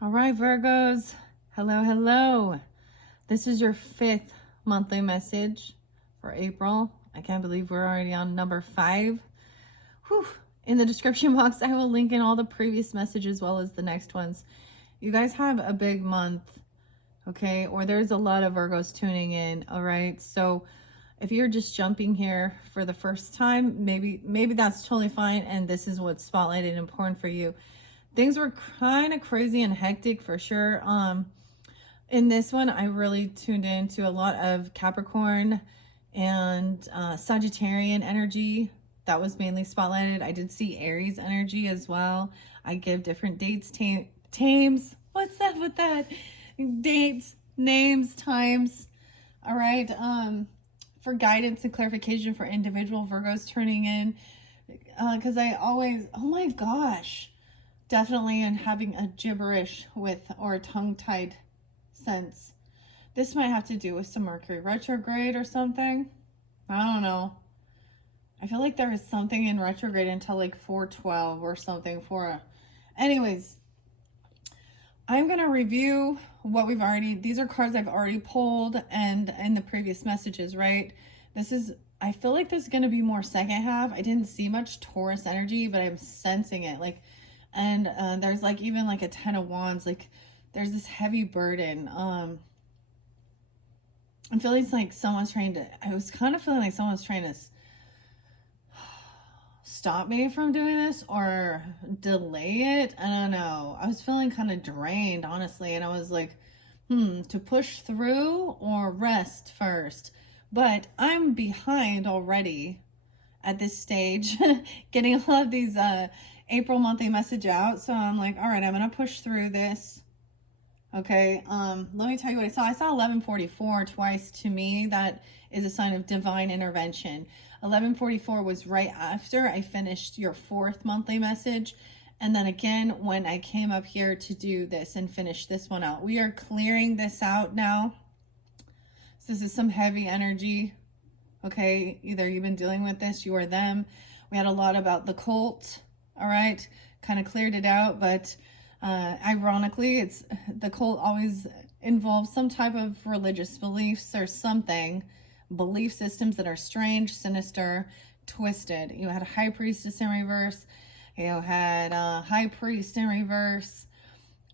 All right, Virgos. Hello, hello. This is your 5th monthly message for April. I can't believe we're already on number 5. Whew. In the description box, I will link in all the previous messages as well as the next ones. You guys have a big month, okay? Or there's a lot of Virgos tuning in, all right? So if you're just jumping here for the first time, maybe that's totally fine, and this is what's spotlighted and important for you. Things were kind of crazy and hectic for sure. In this one, I really tuned into a lot of Capricorn and Sagittarian energy. That was mainly spotlighted. I did see Aries energy as well. I give different dates, tames. What's up with that? Dates, names, times. All right. For guidance and clarification for individual Virgos turning in. Because I always, oh my gosh. Definitely in having a gibberish with or tongue-tied sense. This might have to do with some Mercury retrograde or something. I don't know. I feel like there is something in retrograde until like 412 or something anyways, I'm going to review what these are cards I've already pulled and in the previous messages, right? I feel like this is going to be more second half. I didn't see much Taurus energy, but I'm sensing it. And there's like even like a 10 of Wands, like there's this heavy burden. I'm feeling like I was kind of feeling like someone's trying to stop me from doing this or delay it. I don't know. I was feeling kind of drained, honestly. And I was like, to push through or rest first. But I'm behind already at this stage, getting a lot of these, April monthly message out. So I'm like, all right, I'm going to push through this. Okay. Let me tell you what I saw. I saw 1144 twice. To me, that is a sign of divine intervention. 1144 was right after I finished your 4th monthly message. And then again, when I came up here to do this and finish this one out, we are clearing this out now. So this is some heavy energy. Okay. Either you've been dealing with this, you or them. We had a lot about the cult. All right, kind of cleared it out, but ironically, the cult always involves some type of religious beliefs or something, belief systems that are strange, sinister, twisted. You had a high priestess in reverse. You had a high priest in reverse.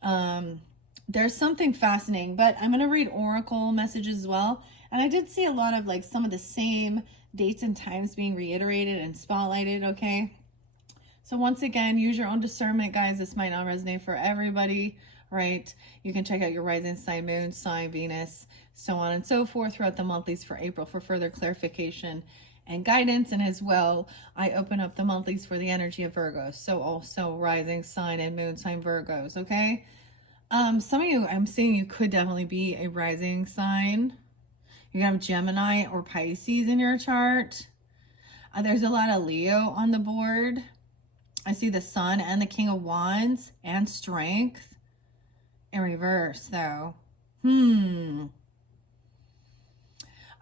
There's something fascinating, but I'm going to read oracle messages as well. And I did see a lot of like some of the same dates and times being reiterated and spotlighted, okay? So once again, use your own discernment, guys. This might not resonate for everybody, right? You can check out your rising sign, moon, sign, Venus, so on and so forth throughout the monthlies for April for further clarification and guidance. And as well, I open up the monthlies for the energy of Virgos. So also rising sign and moon sign Virgos, okay? Some of you, I'm seeing you could definitely be a rising sign. You have Gemini or Pisces in your chart. There's a lot of Leo on the board. I see the Sun and the King of Wands and Strength in reverse, though. I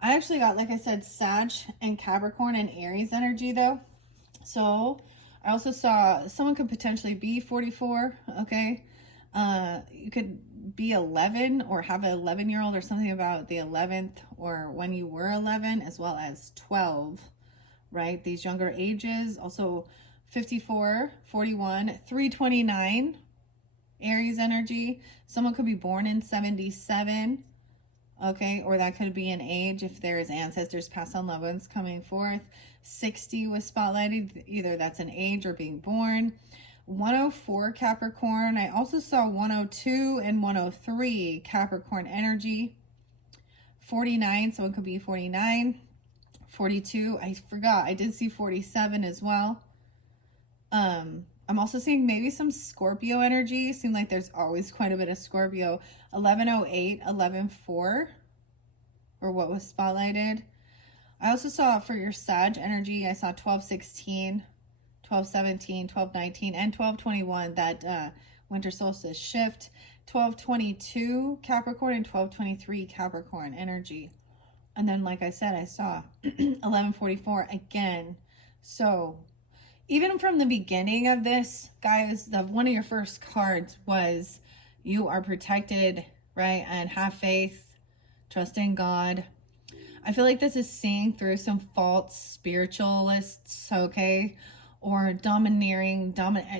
actually got, like I said, Sag and Capricorn and Aries energy, though. So I also saw someone could potentially be 44, okay? You could be 11 or have an 11-year-old or something about the 11th or when you were 11, as well as 12, right? These younger ages. Also 54, 41, 329, Aries energy. Someone could be born in 77, okay? Or that could be an age if there's ancestors, past on loved ones coming forth. 60 was spotlighted. Either that's an age or being born. 104 Capricorn. I also saw 102 and 103 Capricorn energy. 49, so it could be 49. 42, I forgot. I did see 47 as well. I'm also seeing maybe some Scorpio energy. Seems like there's always quite a bit of Scorpio. 1108, 114, or what was spotlighted. I also saw for your Sag energy, I saw 1216, 1217, 1219, and 1221, that winter solstice shift. 1222 Capricorn and 1223 Capricorn energy. And then, like I said, I saw 1144 again. So even from the beginning of this, guys, one of your first cards was You are protected, right? And have faith, trust in God. I feel like this is seeing through some false spiritualists, okay? Or domineering,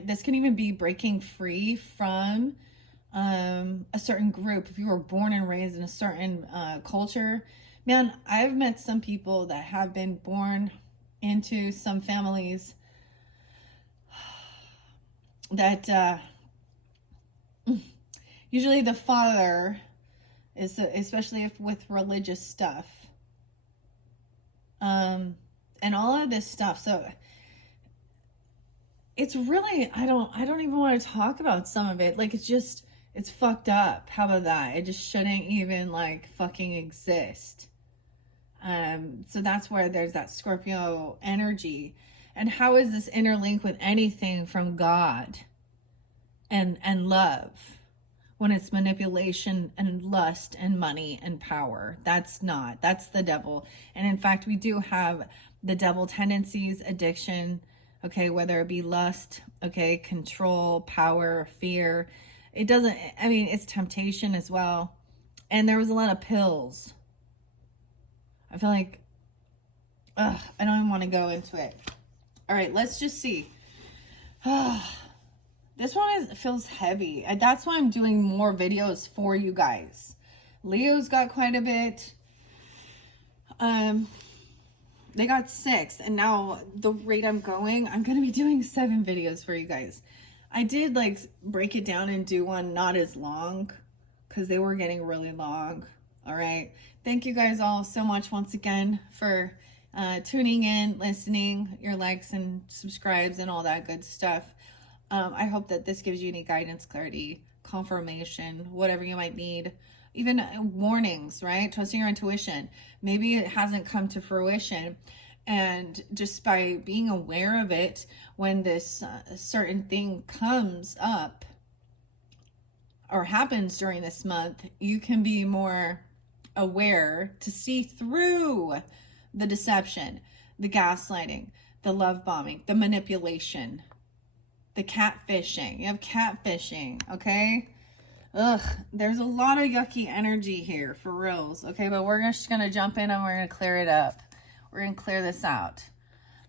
this can even be breaking free from a certain group. If you were born and raised in a certain culture, man, I've met some people that have been born into some families that usually the father is, especially if with religious stuff, and all of this stuff. So it's really, I don't even want to talk about some of it. Like, it's fucked up. How about that? It just shouldn't even like fucking exist. So that's where there's that Scorpio energy. And how is this interlinked with anything from God and love when it's manipulation and lust and money and power? That's the devil. And in fact, we do have the devil tendencies, addiction, okay, whether it be lust, okay, control, power, fear. It doesn't, I mean, it's temptation as well. And there was a lot of pills. I feel like, I don't even want to go into it. All right, let's just see. This one feels heavy. And that's why I'm doing more videos for you guys. Leo's got quite a bit. They got 6. And now the rate I'm going, I'm going to be doing 7 videos for you guys. I did like break it down and do one not as long because they were getting really long. All right. Thank you guys all so much once again for tuning in, listening, your likes and subscribes and all that good stuff. I hope that this gives you any guidance, clarity, confirmation, whatever you might need, even warnings, right? Trusting your intuition. Maybe it hasn't come to fruition. And just by being aware of it, when this certain thing comes up or happens during this month, you can be more aware to see through the deception, the gaslighting, the love bombing, the manipulation, the catfishing. You have catfishing, okay? Ugh, there's a lot of yucky energy here, for reals, okay? But we're just going to jump in and we're going to clear it up. We're going to clear this out.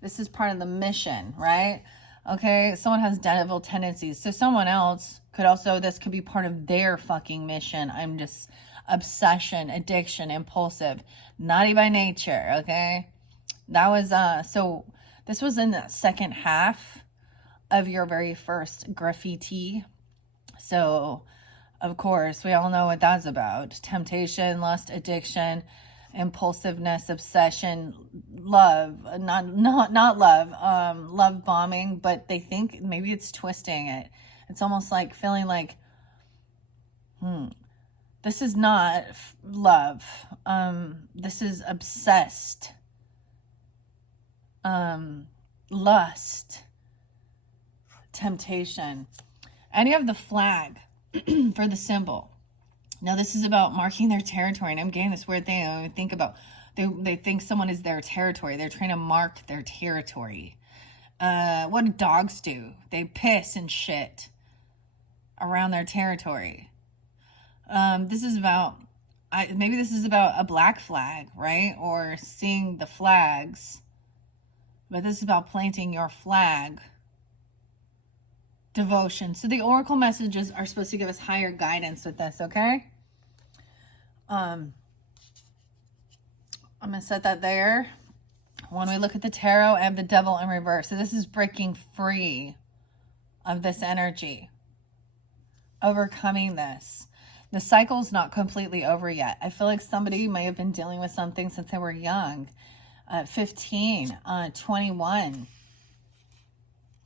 This is part of the mission, right? Okay, someone has devil tendencies. So someone else could also, this could be part of their fucking mission. I'm just obsession, addiction, impulsive, naughty by nature, okay? That was, so this was in the second half of your very first graffiti. So, of course, we all know what that's about. Temptation, lust, addiction, impulsiveness, obsession, love, not love, love bombing, but they think maybe it's twisting it. It's almost like feeling like, this is not love. This is obsessed. Lust. Temptation. And you have the flag for the symbol. Now this is about marking their territory. And I'm getting this weird thing I think about. They think someone is their territory. They're trying to mark their territory. What do dogs do? They piss and shit around their territory. This is about, maybe this is about a black flag, right? Or seeing the flags. But this is about planting your flag. Devotion. So the oracle messages are supposed to give us higher guidance with this, okay? I'm going to set that there. When we look at the tarot, I have the devil in reverse. So this is breaking free of this energy. Overcoming this. The cycle's not completely over yet. I feel like somebody may have been dealing with something since they were young. 15, 21.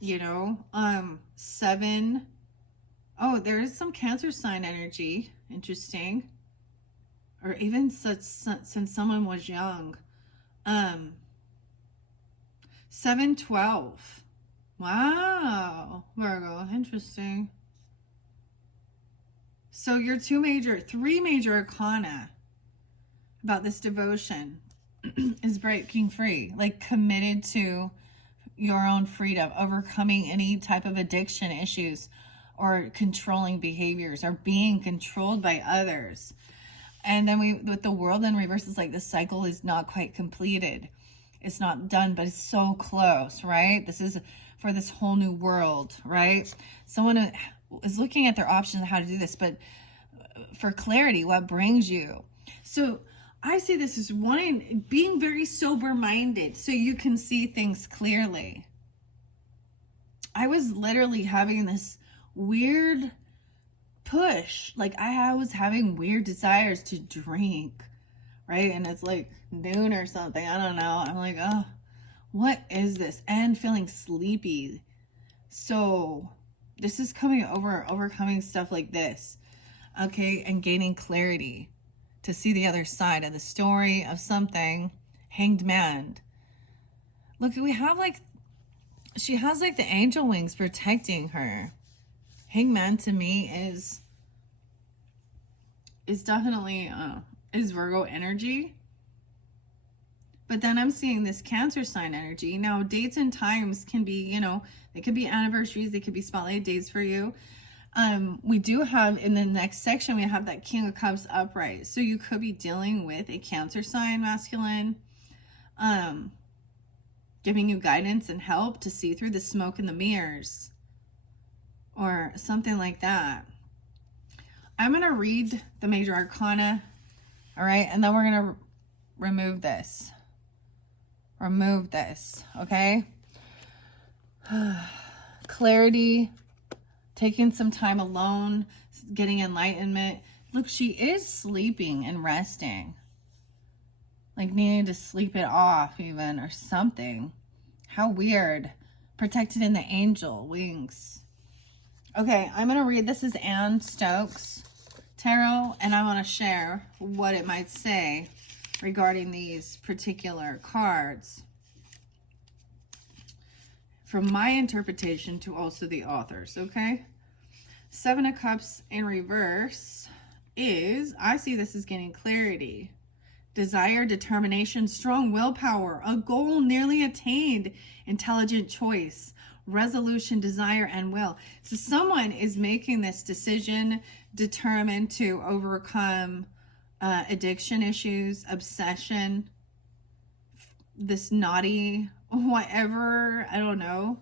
You know, 7. Oh, there is some Cancer sign energy. Interesting. Or even since someone was young. 7, 12. Wow. Virgo. Interesting. So your 3 major arcana about this devotion is breaking free. Like committed to your own freedom, overcoming any type of addiction issues or controlling behaviors or being controlled by others. And then with the world in reverse, it's like the cycle is not quite completed. It's not done, but it's so close, right? This is for this whole new world, right? Someone is looking at their options on how to do this, but for clarity, what brings you? So I see this as being very sober-minded so you can see things clearly. I was literally having this weird push. Like I was having weird desires to drink, right? And it's like noon or something. I don't know. I'm like, oh, what is this? And feeling sleepy. So this is overcoming stuff like this. Okay. And gaining clarity to see the other side of the story of something. Hanged Man. Look, she has like the angel wings protecting her. Hangman to me is definitely is Virgo energy. But then I'm seeing this Cancer sign energy. Now, dates and times can be, they could be anniversaries, they could be spotlight days for you. We do have in the next section, we have that King of Cups upright. So you could be dealing with a Cancer sign masculine, giving you guidance and help to see through the smoke and the mirrors or something like that. I'm going to read the major arcana. All right. And then we're going to remove this. Okay. Clarity, taking some time alone, getting enlightenment. Look, she is sleeping and resting. Like needing to sleep it off even or something. How weird. Protected in the angel wings. Okay, I'm going to read. This is Anne Stokes Tarot, and I want to share what it might say regarding these particular cards. From my interpretation to also the authors, okay? Seven of Cups in reverse is, I see this as getting clarity. Desire, determination, strong willpower, a goal nearly attained, intelligent choice, resolution, desire, and will. So someone is making this decision, determined to overcome addiction issues, obsession, this naughty, whatever, I don't know,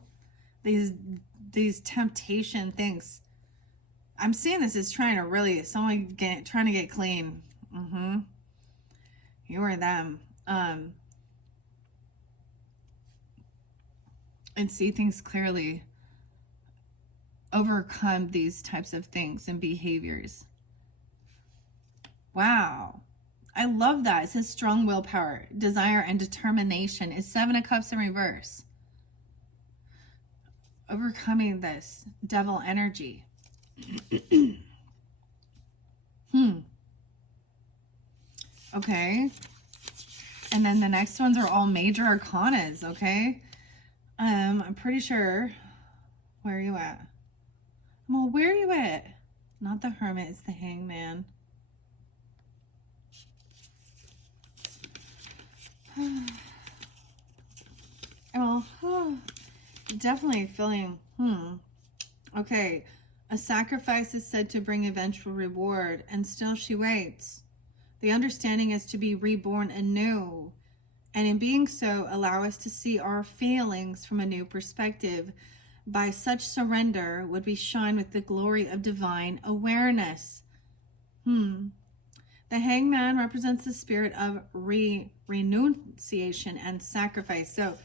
these temptation things. I'm seeing this as trying to get clean. You or them. And see things clearly. Overcome these types of things and behaviors. Wow. I love that. It says strong willpower, desire, and determination. Is Seven of Cups in reverse. Overcoming this devil energy. Okay. And then the next ones are all major arcanas, okay? I'm pretty sure. Where are you at? Well, where are you at? Not the Hermit, it's the Hangman. Well, definitely feeling, okay. A sacrifice is said to bring eventual reward, and still she waits. The understanding is to be reborn anew, and in being so, allow us to see our failings from a new perspective. By such surrender would we shine with the glory of divine awareness. The Hangman represents the spirit of renunciation and sacrifice. So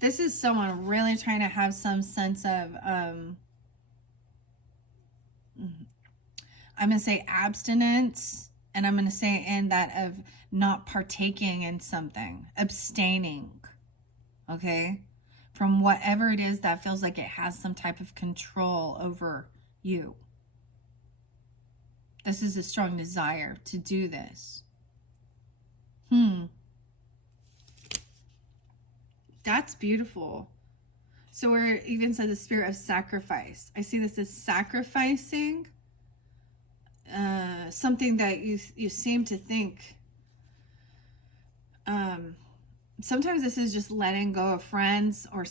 this is someone really trying to have some sense of, I'm going to say abstinence, and I'm going to say in that of not partaking in something, abstaining, okay, from whatever it is that feels like it has some type of control over you. This is a strong desire to do this. That's beautiful. So where it even says the spirit of sacrifice. I see this as sacrificing something that you seem to think. Sometimes this is just letting go of friends or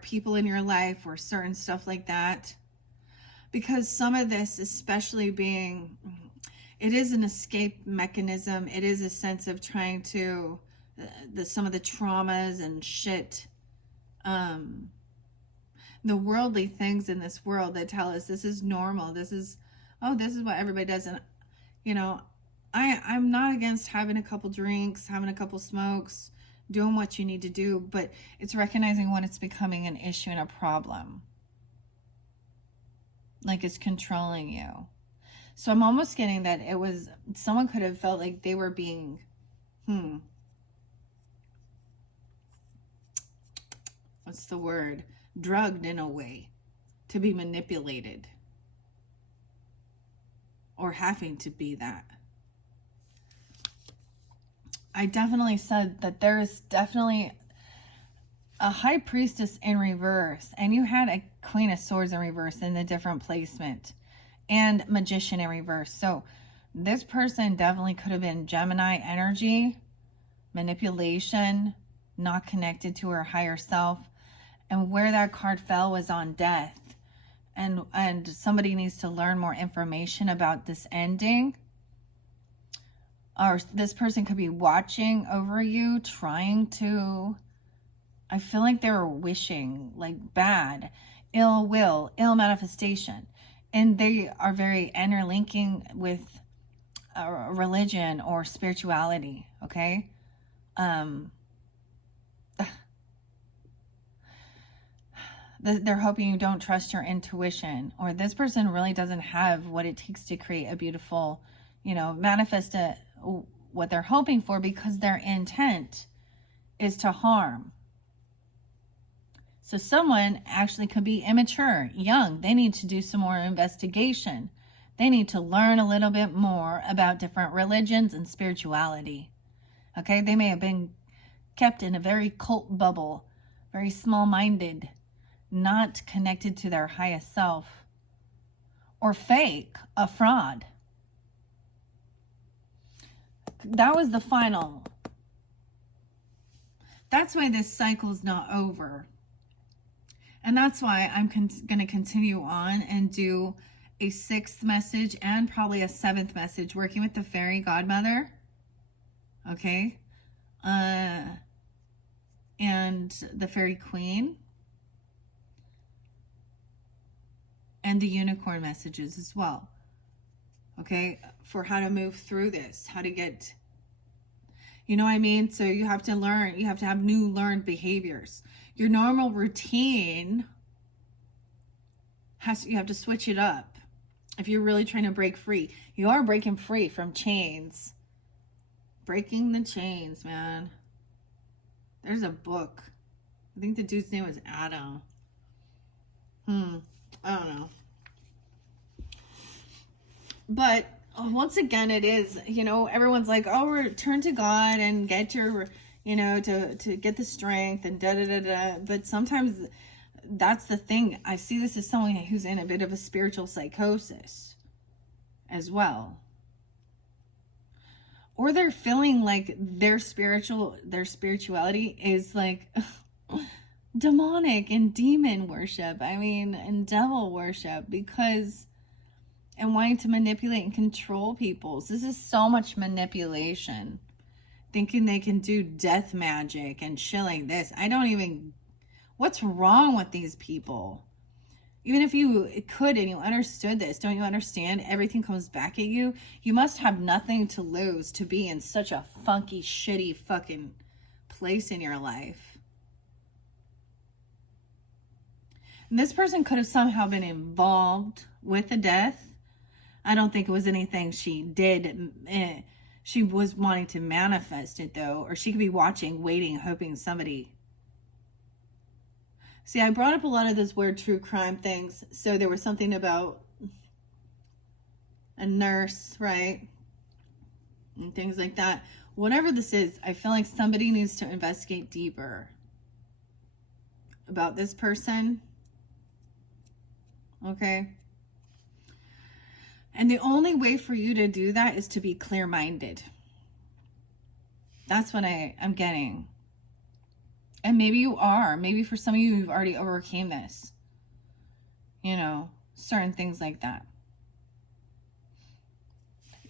people in your life or certain stuff like that. Because some of this, especially being, it is an escape mechanism. It is a sense of trying to, some of the traumas and shit, the worldly things in this world that tell us this is normal. This is what everybody does. And, you know, I'm not against having a couple drinks, having a couple smokes, doing what you need to do, but it's recognizing when it's becoming an issue and a problem. Like it's controlling you. So I'm almost getting that it was, someone could have felt like they were being, what's the word? Drugged in a way to be manipulated. Or having to be that. I definitely said that there is definitely a high priestess in reverse, and you had a queen of swords in reverse in the different placement, and magician in reverse. So this person definitely could have been Gemini energy, manipulation, not connected to her higher self, and where that card fell was on death. And somebody needs to learn more information about this ending. Or this person could be watching over you, trying to, I feel like they were wishing, like bad, ill will, ill manifestation. And they are very interlinking with religion or spirituality, okay? They're hoping you don't trust your intuition, or this person really doesn't have what it takes to create a beautiful, manifest what they're hoping for, because their intent is to harm. So someone actually could be immature, young. They need to do some more investigation. They need to learn a little bit more about different religions and spirituality. Okay, they may have been kept in a very cult bubble, very small-minded, not connected to their highest self, or fake, a fraud. That was the final. That's why this cycle's not over. And that's why I'm going to continue on and do a 6th message and probably a 7th message, working with the fairy godmother. Okay. And the fairy queen. And the unicorn messages as well. Okay, for how to move through this, how to get, you know what I mean? So you have to learn, you have to have new learned behaviors. Your normal routine you have to switch it up. If you're really trying to break free, you are breaking free from chains. Breaking the chains, man. There's a book. I think the dude's name was Adam. I don't know. But once again, it is, everyone's like, oh, return to God and get your, to get the strength and da-da-da-da. But sometimes that's the thing. I see this as someone who's in a bit of a spiritual psychosis as well. Or they're feeling like their spirituality is like demonic and demon worship. And devil worship, and wanting to manipulate and control people. So this is so much manipulation. Thinking they can do death magic and shit like this. What's wrong with these people? Even if you could and you understood this, don't you understand? Everything comes back at you. You must have nothing to lose to be in such a funky, shitty fucking place in your life. And this person could have somehow been involved with the death. I don't think it was anything she did. She was wanting to manifest it, though. Or she could be watching, waiting, hoping somebody. See, I brought up a lot of those weird true crime things. So there was something about a nurse, right? And things like that. Whatever this is, I feel like somebody needs to investigate deeper about this person. Okay? And the only way for you to do that is to be clear-minded. That's what I'm getting. And maybe you are. Maybe for some of you, you've already overcame this. certain things like that.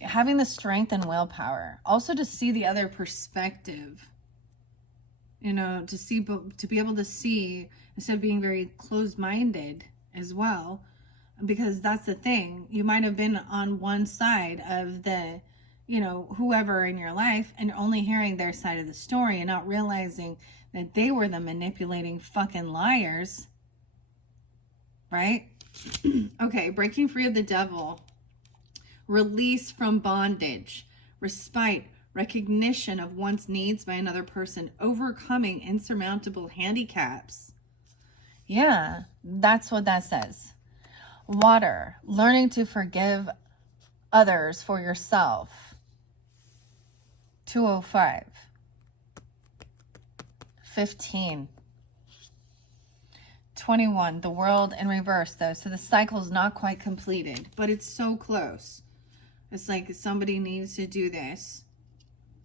Having the strength and willpower. Also to see the other perspective. You know, to be able to see instead of being very closed-minded as well. Because that's the thing. You might have been on one side of the, you know, whoever in your life and only hearing their side of the story and not realizing that they were the manipulating fucking liars. Right? Okay, breaking free of the devil. Release from bondage. Respite. Recognition of one's needs by another person. Overcoming insurmountable handicaps. Yeah, that's what that says. Water. Learning to forgive others for yourself. 205. 15. 21. The world in reverse, though. So the cycle's not quite completed, but it's so close. It's like somebody needs to do this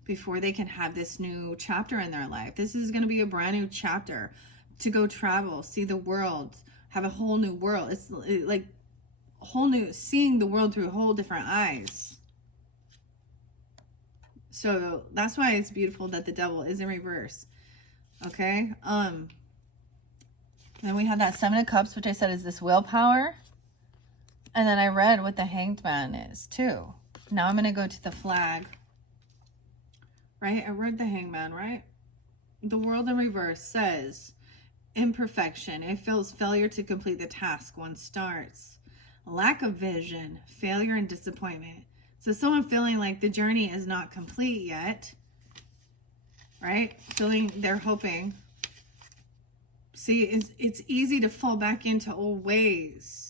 before they can have this new chapter in their life. This is going to be a brand new chapter to go travel, see the world, have a whole new world. It's like whole new, seeing the world through whole different eyes. So that's why it's beautiful that the devil is in reverse. Okay. Then we have that Seven of Cups, which I said is this willpower. And then I read what the Hanged Man is too. Now I'm going to go to the flag. Right? I read the Hangman, right? The world in reverse says imperfection. It feels failure to complete the task one starts. Lack of vision, failure and disappointment. So someone feeling like the journey is not complete yet. Right? Feeling they're hoping. See, it's easy to fall back into old ways.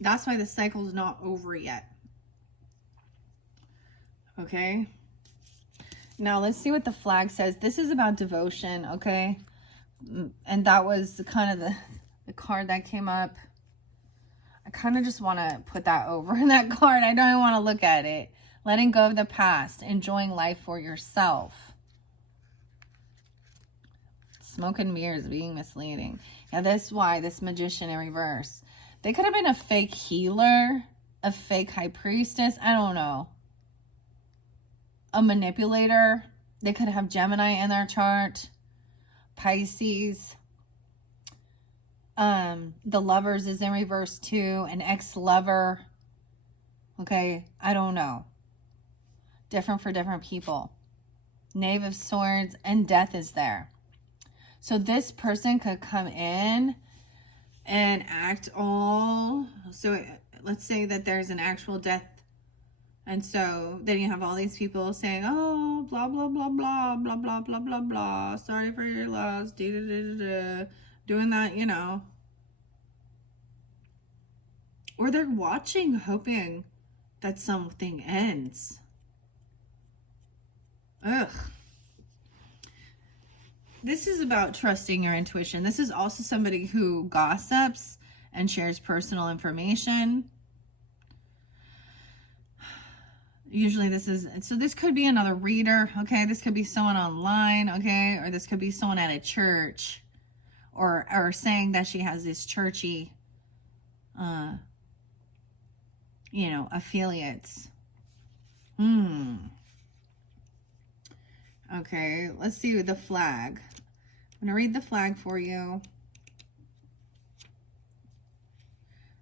That's why the cycle's not over yet. Okay. Now let's see what the flag says. This is about devotion, okay? And that was kind of the card that came up. I kind of just want to put that over in that card. I don't even want to look at it. Letting go of the past. Enjoying life for yourself. Smoke and mirrors being misleading. Yeah, that's why this magician in reverse. They could have been a fake healer, a fake high priestess. I don't know. A manipulator. They could have Gemini in their chart. Pisces. The lovers is in reverse too. An ex-lover. Okay, I don't know. Different for different people. Knave of Swords and Death is there. So this person could come in and act all. So let's say that there's an actual death. And so then you have all these people saying, oh, blah, blah, blah, blah, blah, blah, blah, blah, blah. Sorry for your loss. Doing that, you know. Or they're watching, hoping that something ends. Ugh. This is about trusting your intuition. This is also somebody who gossips and shares personal information. Usually this is, so this could be another reader, okay? This could be someone online, okay? Or this could be someone at a church or saying that she has this churchy, you know, affiliates. Okay, let's see the flag. I'm going to read the flag for you.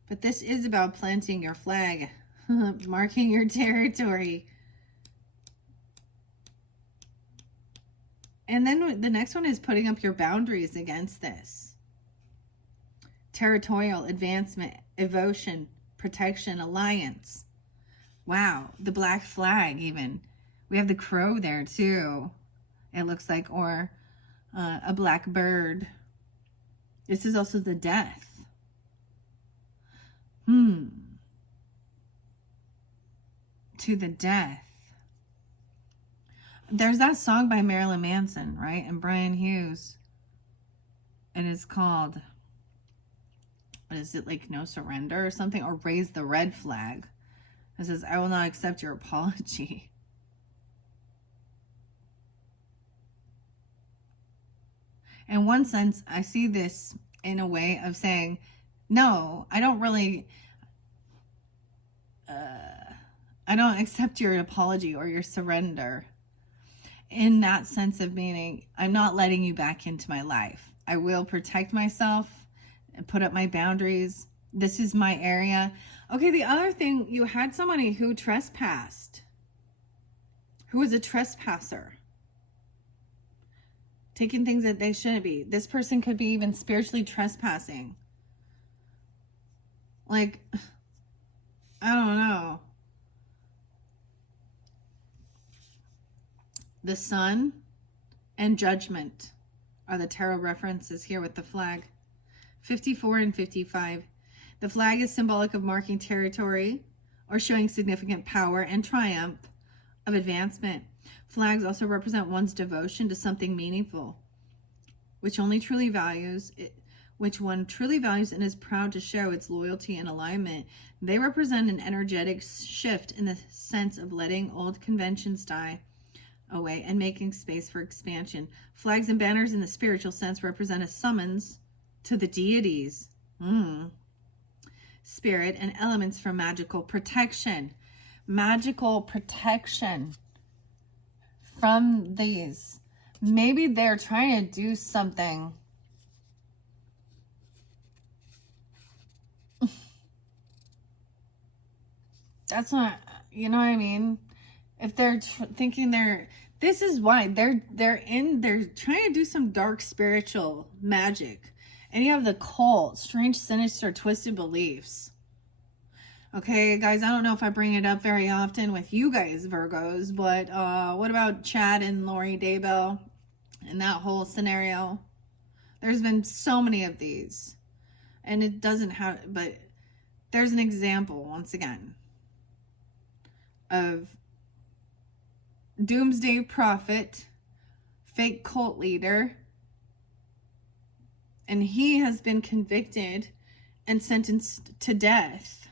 But this is about planting your flag, marking your territory. And then the next one is putting up your boundaries against this. Territorial, advancement, evotion, protection, alliance. Wow, the black flag even. We have the crow there too. It looks like, or a black bird. This is also the death. To the death. There's that song by Marilyn Manson, right? And Brian Hughes. And it's called, what is it, like No Surrender or something? Or Raise the Red Flag. It says, I will not accept your apology. In one sense, I see this in a way of saying, no, I don't really, I don't accept your apology or your surrender. In that sense of meaning, I'm not letting you back into my life. I will protect myself and put up my boundaries. This is my area. Okay, the other thing, you had somebody who trespassed, who was a trespasser, taking things that they shouldn't be. This person could be even spiritually trespassing. Like, I don't know. The sun and judgment are the tarot references here with the flag. 54 and 55. The flag is symbolic of marking territory or showing significant power and triumph of advancement. Flags also represent one's devotion to something meaningful, which one truly values and is proud to show its loyalty and alignment. They represent an energetic shift in the sense of letting old conventions die away and making space for expansion. Flags and banners in the spiritual sense represent a summons to the deities, spirit, and elements for magical protection. Magical protection from these. Maybe they're trying to do something. That's not, you know what I mean? If they're thinking this is why they're trying to do some dark spiritual magic. And you have the cult, strange, sinister, twisted beliefs. Okay, guys, I don't know if I bring it up very often with you guys, Virgos, but what about Chad and Lori Daybell and that whole scenario? There's been so many of these. And it doesn't have, but there's an example, once again, of doomsday prophet, fake cult leader, and he has been convicted and sentenced to death.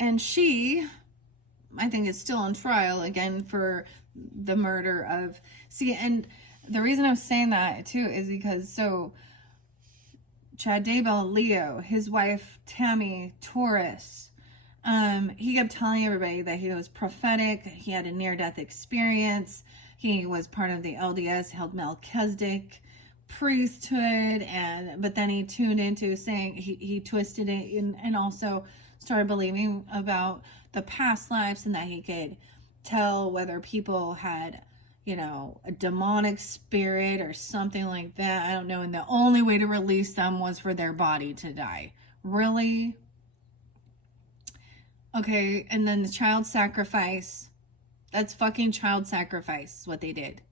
And she, I think, is still on trial again for the murder of, and the reason I'm saying that too is because, so Chad Daybell, Leo, his wife Tammy, Taurus, he kept telling everybody that he was prophetic, he had a near-death experience, he was part of the LDS, held Melchizedek priesthood, but then he tuned into saying, he twisted it and also started believing about the past lives and that he could tell whether people had, a demonic spirit or something like that. I don't know. And the only way to release them was for their body to die. Really? Okay. And then the child sacrifice. That's fucking child sacrifice, is what they did.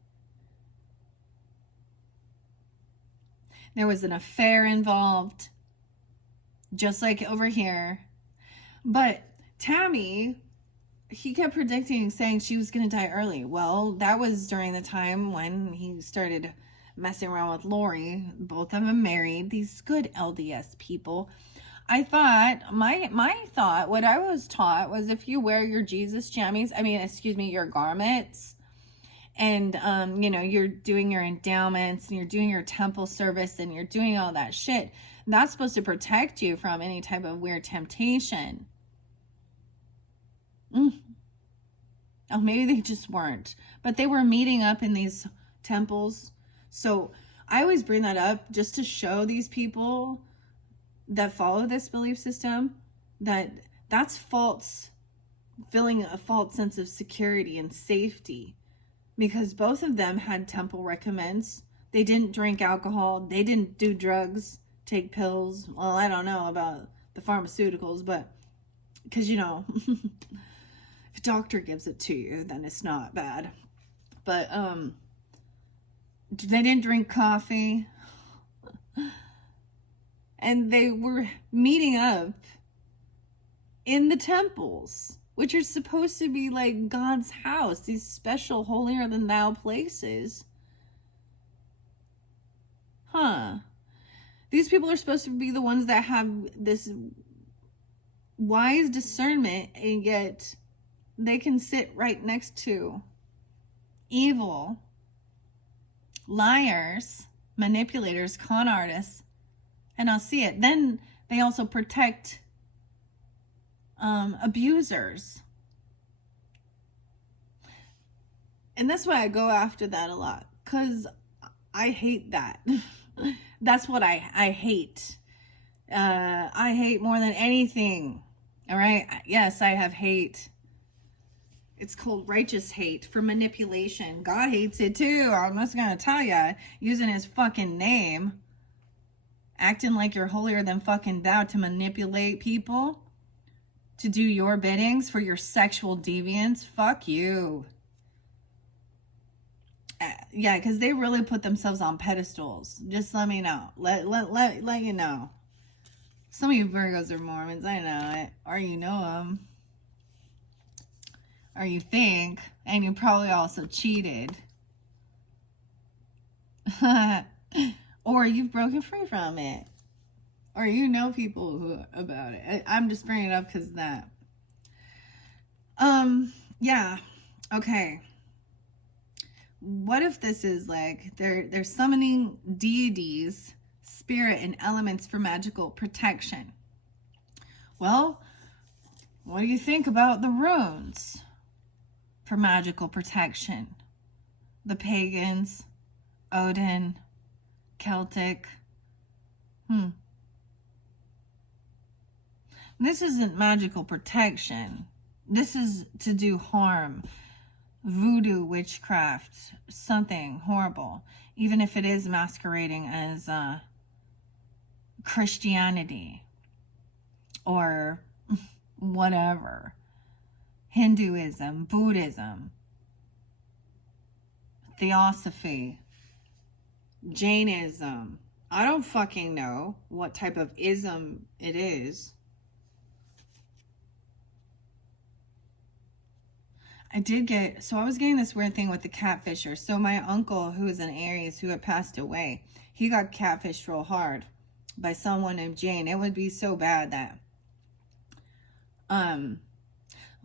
There was an affair involved, just like over here. But Tammy, he kept predicting, saying she was going to die early. Well, that was during the time when he started messing around with Lori. Both of them married, these good LDS people. I thought, my thought, what I was taught was if you wear your Jesus jammies, your garments, and, you're doing your endowments and you're doing your temple service and you're doing all that shit, that's supposed to protect you from any type of weird temptation. Oh, maybe they just weren't, but they were meeting up in these temples. So I always bring that up just to show these people that follow this belief system that that's false, feeling a false sense of security and safety, because both of them had temple recommends. They didn't drink alcohol. They didn't do drugs, take pills. Well, I don't know about the pharmaceuticals, but because, if a doctor gives it to you, then it's not bad. But they didn't drink coffee. And they were meeting up in the temples, which are supposed to be like God's house, these special holier than thou places. These people are supposed to be the ones that have this wise discernment, and yet they can sit right next to evil, liars, manipulators, con artists, and I'll see it. Then they also protect abusers. And that's why I go after that a lot, because I hate that. That's what I hate. I hate more than anything. All right. Yes, I have hate. It's called righteous hate for manipulation. God hates it too. I'm just going to tell you. Using his fucking name. Acting like you're holier than fucking thou to manipulate people. To do your biddings for your sexual deviance. Fuck you. Yeah, because they really put themselves on pedestals. Just let me know. Let you know. Some of you Virgos are Mormons. I know it. Or you know them. Or you think. And you probably also cheated. Or you've broken free from it. Or you know people who about it. I'm just bringing it up because of that. Yeah. Okay. What if this is like they're summoning deities, spirit, and elements for magical protection? Well, what do you think about the runes for magical protection? The pagans, Odin, Celtic. This isn't magical protection. This is to do harm. Voodoo, witchcraft, something horrible, even if it is masquerading as Christianity or whatever, Hinduism, Buddhism, Theosophy, Jainism. I don't fucking know what type of ism it is. I was getting this weird thing with the catfisher. So my uncle, who is an Aries, who had passed away, he got catfished real hard by someone named Jane. It would be so bad that,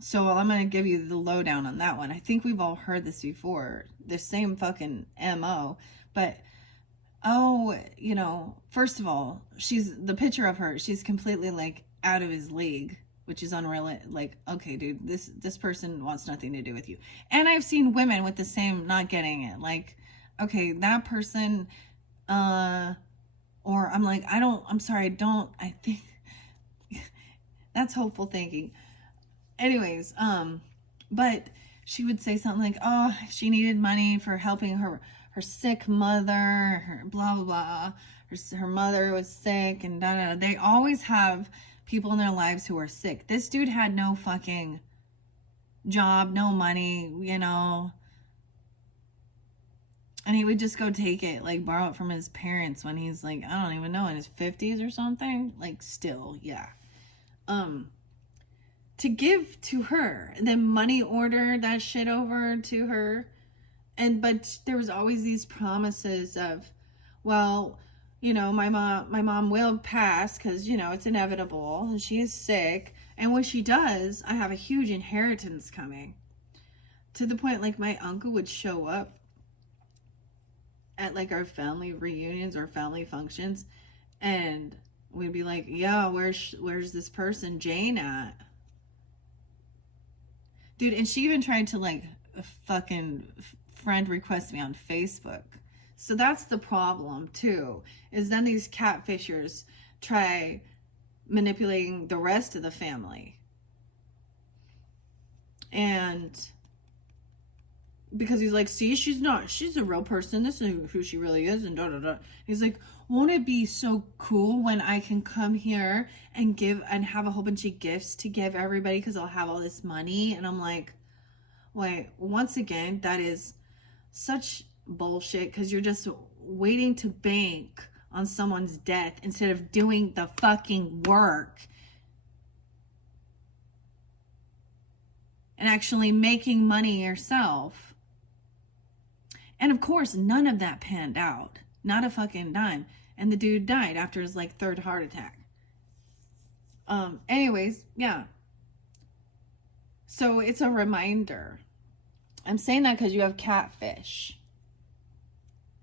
so I'm going to give you the lowdown on that one. I think we've all heard this before, the same fucking MO, but, first of all, the picture of her, she's completely like out of his league. Which is unreal. Like, okay, dude, this person wants nothing to do with you. And I've seen women with the same not getting it. Like, okay, that person, or I'm like, I think that's hopeful thinking. Anyways, but she would say something like, oh, she needed money for helping her sick mother, her blah, blah, blah. Her mother was sick and da, da, da. They always have people in their lives who are sick. This dude had no fucking job, no money, and he would just go take it, like borrow it from his parents when he's like, I don't even know, in his 50s or something. Like, still, yeah. To give to her, and then money order that shit over to her. But there was always these promises of, well, my mom will pass because, it's inevitable and she is sick. And when she does, I have a huge inheritance coming. To the point, like, my uncle would show up at, like, our family reunions or family functions. And we'd be like, yeah, where's this person, Jane, at? Dude, and she even tried to, like, fucking friend request me on Facebook. So that's the problem too, is then these catfishers try manipulating the rest of the family. And because he's like, see, she's a real person. This is who she really is. And da, da, da. He's like, won't it be so cool when I can come here and give and have a whole bunch of gifts to give everybody because I'll have all this money? And I'm like, wait, once again, that is such bullshit, because you're just waiting to bank on someone's death instead of doing the fucking work and actually making money yourself. And of course, none of that panned out. Not a fucking dime. And the dude died after his, like, third heart attack. Anyways, yeah. So it's a reminder. I'm saying that because you have catfish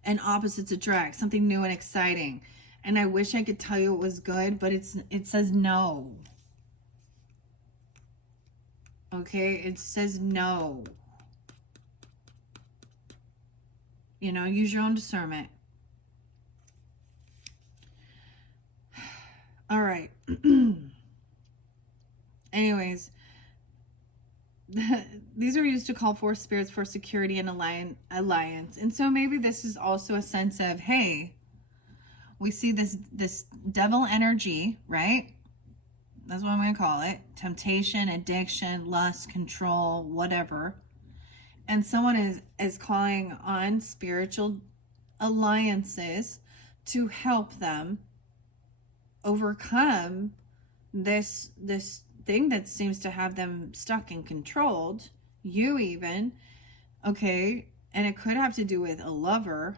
and opposites attract, something new and exciting. And I wish I could tell you it was good, but it says no. Okay, it says no. You know, use your own discernment. All right. Anyways, these are used to call forth spirits for security and alliance. And so maybe this is also a sense of, hey, we see this devil energy, right? That's what I'm going to call it. Temptation, addiction, lust, control, whatever. And someone is calling on spiritual alliances to help them overcome this thing that seems to have them stuck and controlled, you even, okay? And it could have to do with a lover,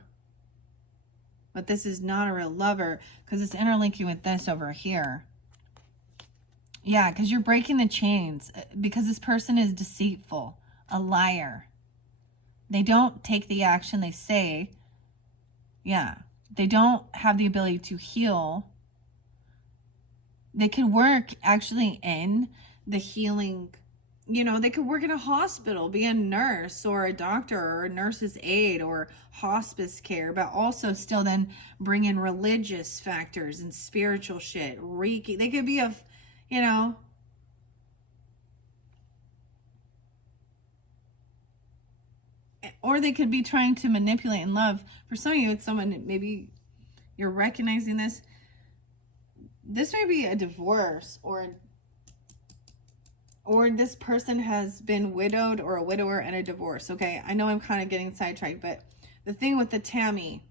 but this is not a real lover because it's interlinking with this over here. Yeah, because you're breaking the chains because this person is deceitful, a liar. They don't take the action they say. Yeah, they don't have the ability to heal. They could work actually in the healing, you know, they could work in a hospital, be a nurse or a doctor or a nurse's aide or hospice care, but also still then bring in religious factors and spiritual shit. Reiki. They could be a, you know, or they could be trying to manipulate and love. For some of you, it's someone, maybe you're recognizing this. This may be a divorce, or this person has been widowed or a widower and a divorce. Okay, I know I'm kind of getting sidetracked, but the thing with the Tammy,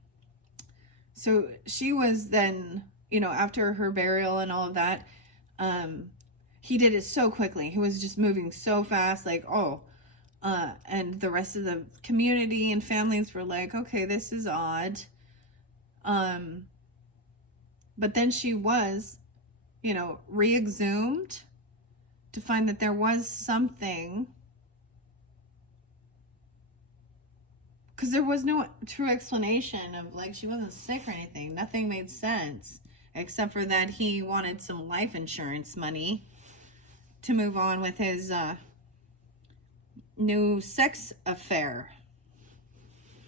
so she was then, you know, after her burial and all of that, he did it so quickly. He was just moving so fast, like, oh, and the rest of the community and families were like, okay, this is odd. But then she was, you know, re-exhumed to find that there was something, because there was no true explanation of, like, she wasn't sick or anything. Nothing made sense except for that he wanted some life insurance money to move on with his new sex affair.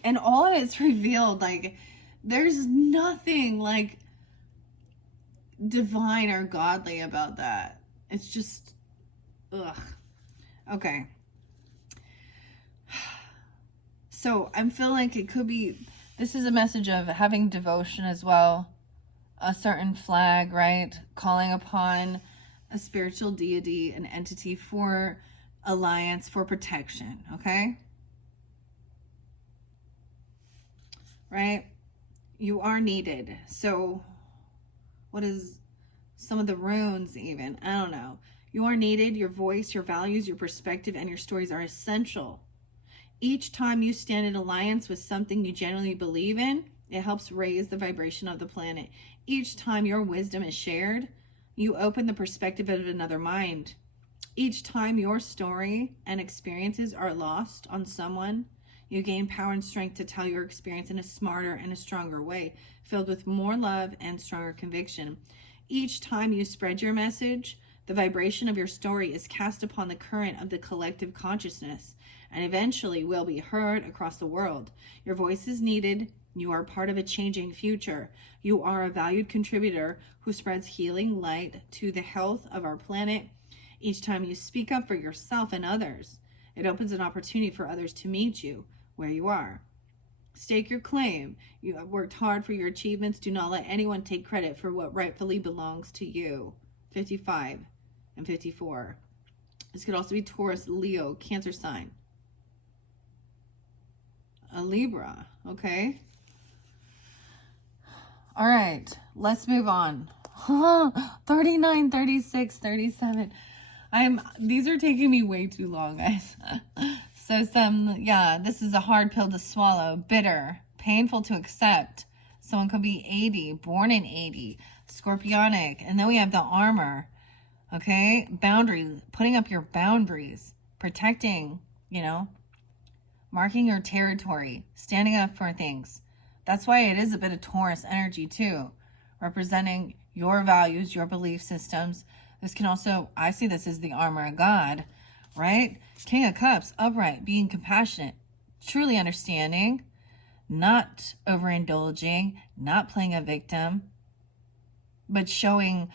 And all of it's revealed, like, there's nothing like divine or godly about that. It's just, ugh. Okay. So I'm feeling like it could be, this is a message of having devotion as well. A certain flag, right? Calling upon a spiritual deity, an entity for alliance, for protection, okay? Right? You are needed. So what is some of the runes even? I don't know. You are needed. Your voice, your values, your perspective, and your stories are essential. Each time you stand in alliance with something you genuinely believe in, it helps raise the vibration of the planet. Each time your wisdom is shared, you open the perspective of another mind. Each time your story and experiences are lost on someone, you gain power and strength to tell your experience in a smarter and a stronger way, filled with more love and stronger conviction. Each time you spread your message, the vibration of your story is cast upon the current of the collective consciousness and eventually will be heard across the world. Your voice is needed. You are part of a changing future. You are a valued contributor who spreads healing light to the health of our planet. Each time you speak up for yourself and others, it opens an opportunity for others to meet you where you are. Stake your claim. You have worked hard for your achievements. Do not let anyone take credit for what rightfully belongs to you. 55 and 54. This could also be Taurus, Leo, Cancer sign. A Libra, okay? All right, let's move on. 39, 36, 37. These are taking me way too long, guys. So this is a hard pill to swallow. Bitter, painful to accept. Someone could be 80, born in 80, scorpionic. And then we have the armor. Okay? Boundaries, putting up your boundaries, protecting, marking your territory, standing up for things. That's why it is a bit of Taurus energy too, representing your values, your belief systems. This can also, I see this as the armor of God, right? King of Cups, upright, being compassionate, truly understanding, not overindulging, not playing a victim, but showing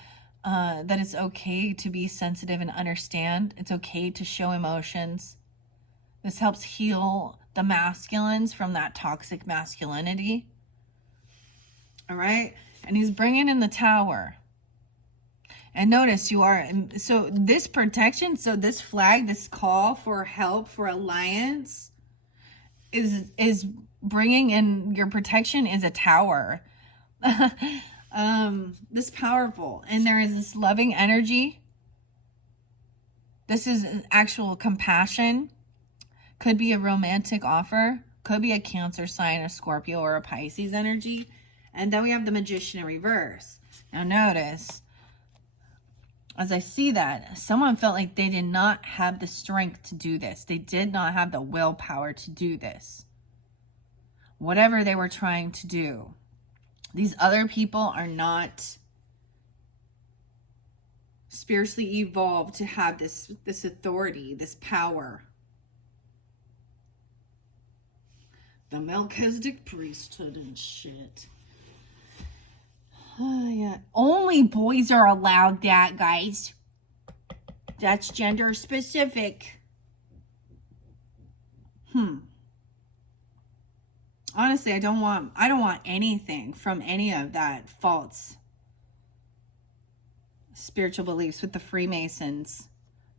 that it's okay to be sensitive and understand. It's okay to show emotions. This helps heal the masculines from that toxic masculinity. All right. And he's bringing in the Tower. And notice you are, so this protection, so this flag, this call for help, for alliance is bringing in your protection is a tower. This powerful, and there is this loving energy. This is an actual compassion. Could be a romantic offer, could be a Cancer sign, a Scorpio, or a Pisces energy. And then we have the Magician in reverse. Now notice, as I see that, someone felt like they did not have the strength to do this. They did not have the willpower to do this. Whatever they were trying to do. These other people are not spiritually evolved to have this authority, this power. The Melchizedek priesthood and shit. Oh, yeah. Only boys are allowed that, guys. That's gender specific. Honestly, I don't want anything from any of that false spiritual beliefs with the Freemasons,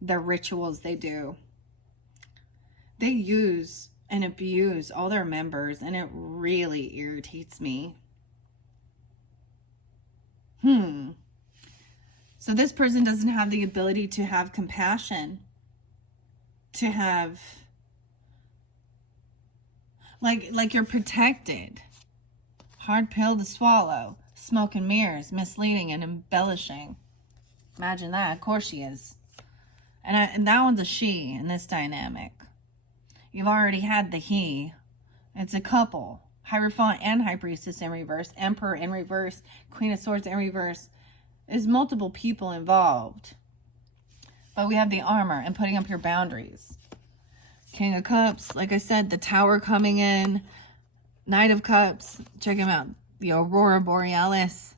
the rituals they do. They use and abuse all their members, and it really irritates me. So this person doesn't have the ability to have compassion, to have like you're protected. Hard pill to swallow. Smoke and mirrors, misleading and embellishing. Imagine that. Of course she is. And that one's a she in this dynamic. You've already had the he. It's a couple. Hierophant and High Priestess in reverse. Emperor in reverse. Queen of Swords in reverse. There's multiple people involved. But we have the armor and putting up your boundaries. King of Cups. Like I said, the Tower coming in. Knight of Cups. Check him out. The Aurora Borealis.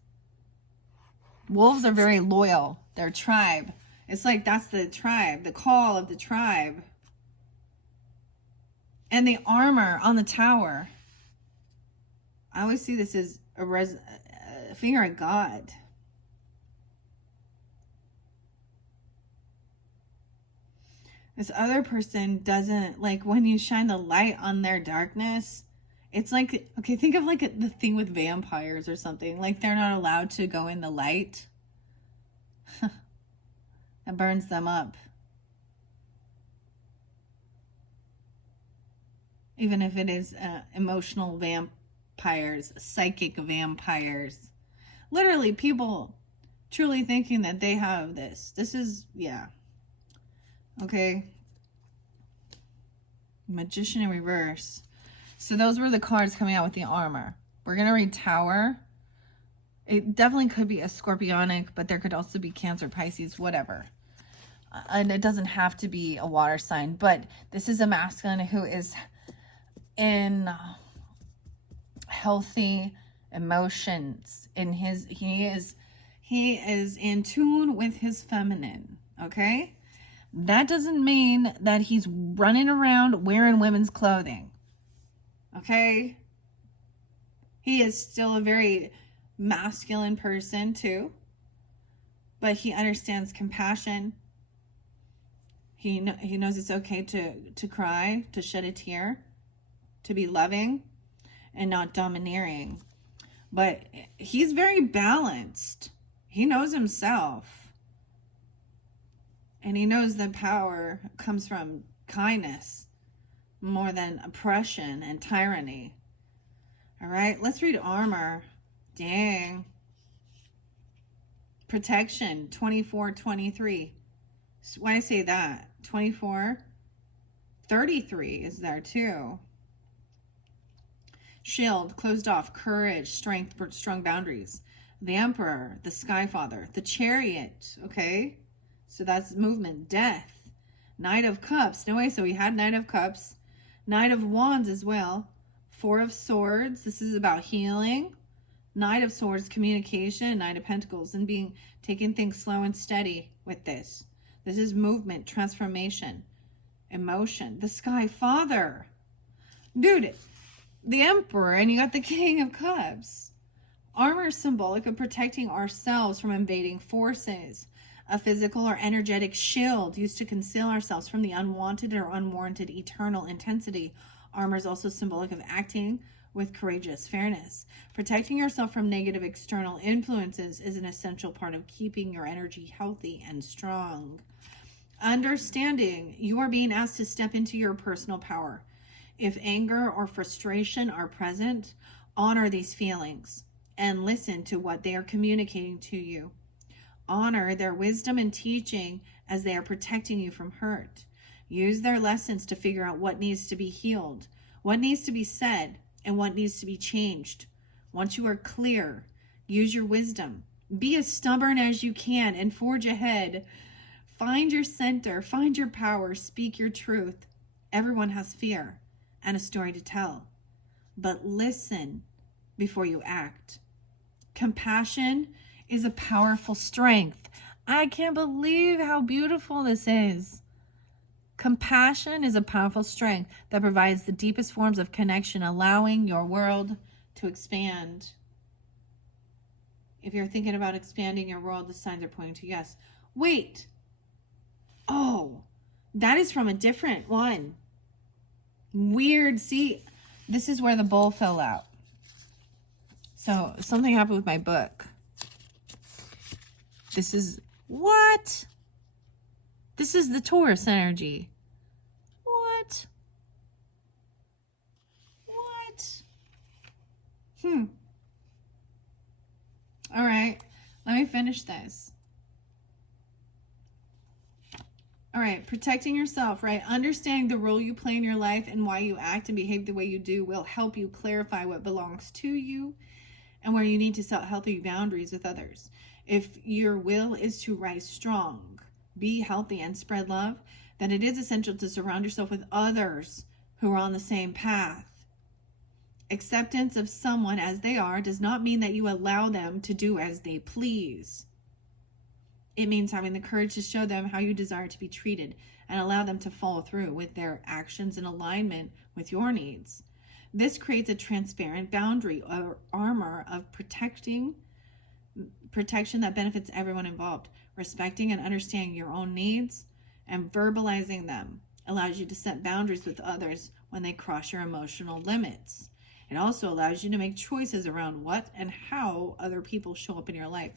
Wolves are very loyal. They're tribe. It's like that's the tribe. The call of the tribe. And the armor on the Tower. I always see this as a finger of God. This other person doesn't, like, when you shine the light on their darkness, it's like, okay, think of like the thing with vampires or something. Like they're not allowed to go in the light. That burns them up. Even if it is emotional vampires, psychic vampires. Literally people truly thinking that they have this. This is, yeah. Okay. Magician in reverse. So those were the cards coming out with the armor. We're going to read Tower. It definitely could be a Scorpionic, but there could also be Cancer, Pisces, whatever. And it doesn't have to be a water sign, but this is a masculine who is in healthy emotions. He is in tune with his feminine, okay? That doesn't mean that he's running around wearing women's clothing. Okay? He is still a very masculine person too. But he understands compassion. He knows it's okay to cry, to shed a tear, to be loving and not domineering. But he's very balanced. He knows himself. And he knows that power comes from kindness more than oppression and tyranny. All right, let's read armor. Dang. Protection, 24, 23. Why I say that? 24, 33 is there too. Shield, closed off, courage, strength, strong boundaries. The Emperor, the Sky Father, the Chariot, okay? So that's movement. Death, Knight of Cups. No way, so we had Knight of Cups. Knight of Wands as well. Four of Swords. This is about healing. Knight of Swords, communication. Knight of Pentacles, and taking things slow and steady with this. This is movement, transformation, emotion. The Sky Father. Dude, the Emperor, and you got the King of Cups. Armor is symbolic of protecting ourselves from invading forces. A physical or energetic shield used to conceal ourselves from the unwanted or unwarranted eternal intensity. Armor is also symbolic of acting with courageous fairness. Protecting yourself from negative external influences is an essential part of keeping your energy healthy and strong. Understanding you are being asked to step into your personal power. If anger or frustration are present, honor these feelings and listen to what they are communicating to you. Honor their wisdom and teaching as they are protecting you from hurt. Use their lessons to figure out what needs to be healed, what needs to be said, and what needs to be changed. Once you are clear, use your wisdom. Be as stubborn as you can and forge ahead. Find your center, find your power, speak your truth. Everyone has fear and a story to tell, but listen before you act. Compassion is a powerful strength. I can't believe how beautiful this is. Compassion is a powerful strength that provides the deepest forms of connection, allowing your world to expand. If you're thinking about expanding your world, the signs are pointing to yes. Wait. Oh, that is from a different one. Weird. See, this is where the bowl fell out. So something happened with my book. This is what? This is the Taurus energy. What? All right, let me finish this. All right, protecting yourself, right? Understanding the role you play in your life and why you act and behave the way you do will help you clarify what belongs to you and where you need to set healthy boundaries with others. If your will is to rise strong, be healthy, and spread love, then it is essential to surround yourself with others who are on the same path. Acceptance of someone as they are does not mean that you allow them to do as they please. It means having the courage to show them how you desire to be treated and allow them to follow through with their actions in alignment with your needs. This creates a transparent boundary or armor of protection that benefits everyone involved. Respecting and understanding your own needs and verbalizing them allows you to set boundaries with others when they cross your emotional limits. It also allows you to make choices around what and how other people show up in your life.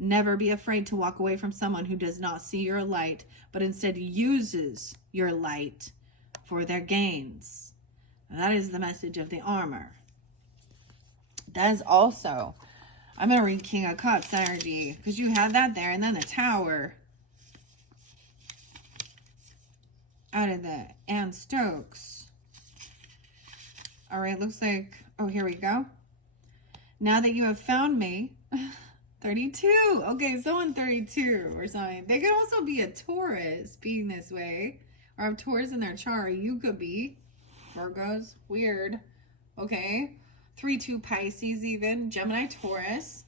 Never be afraid to walk away from someone who does not see your light, but instead uses your light for their gains. That is the message of the armor. That is also, I'm going to read King of Cups energy because you had that there, and then the Tower out of the Anne Stokes. All right, looks like, oh, here we go. Now that you have found me, 32. Okay, someone 32 or something. They could also be a Taurus being this way, or have Taurus in their chart. You could be Virgos. Weird. Okay. 3-2 Pisces even. Gemini, Taurus.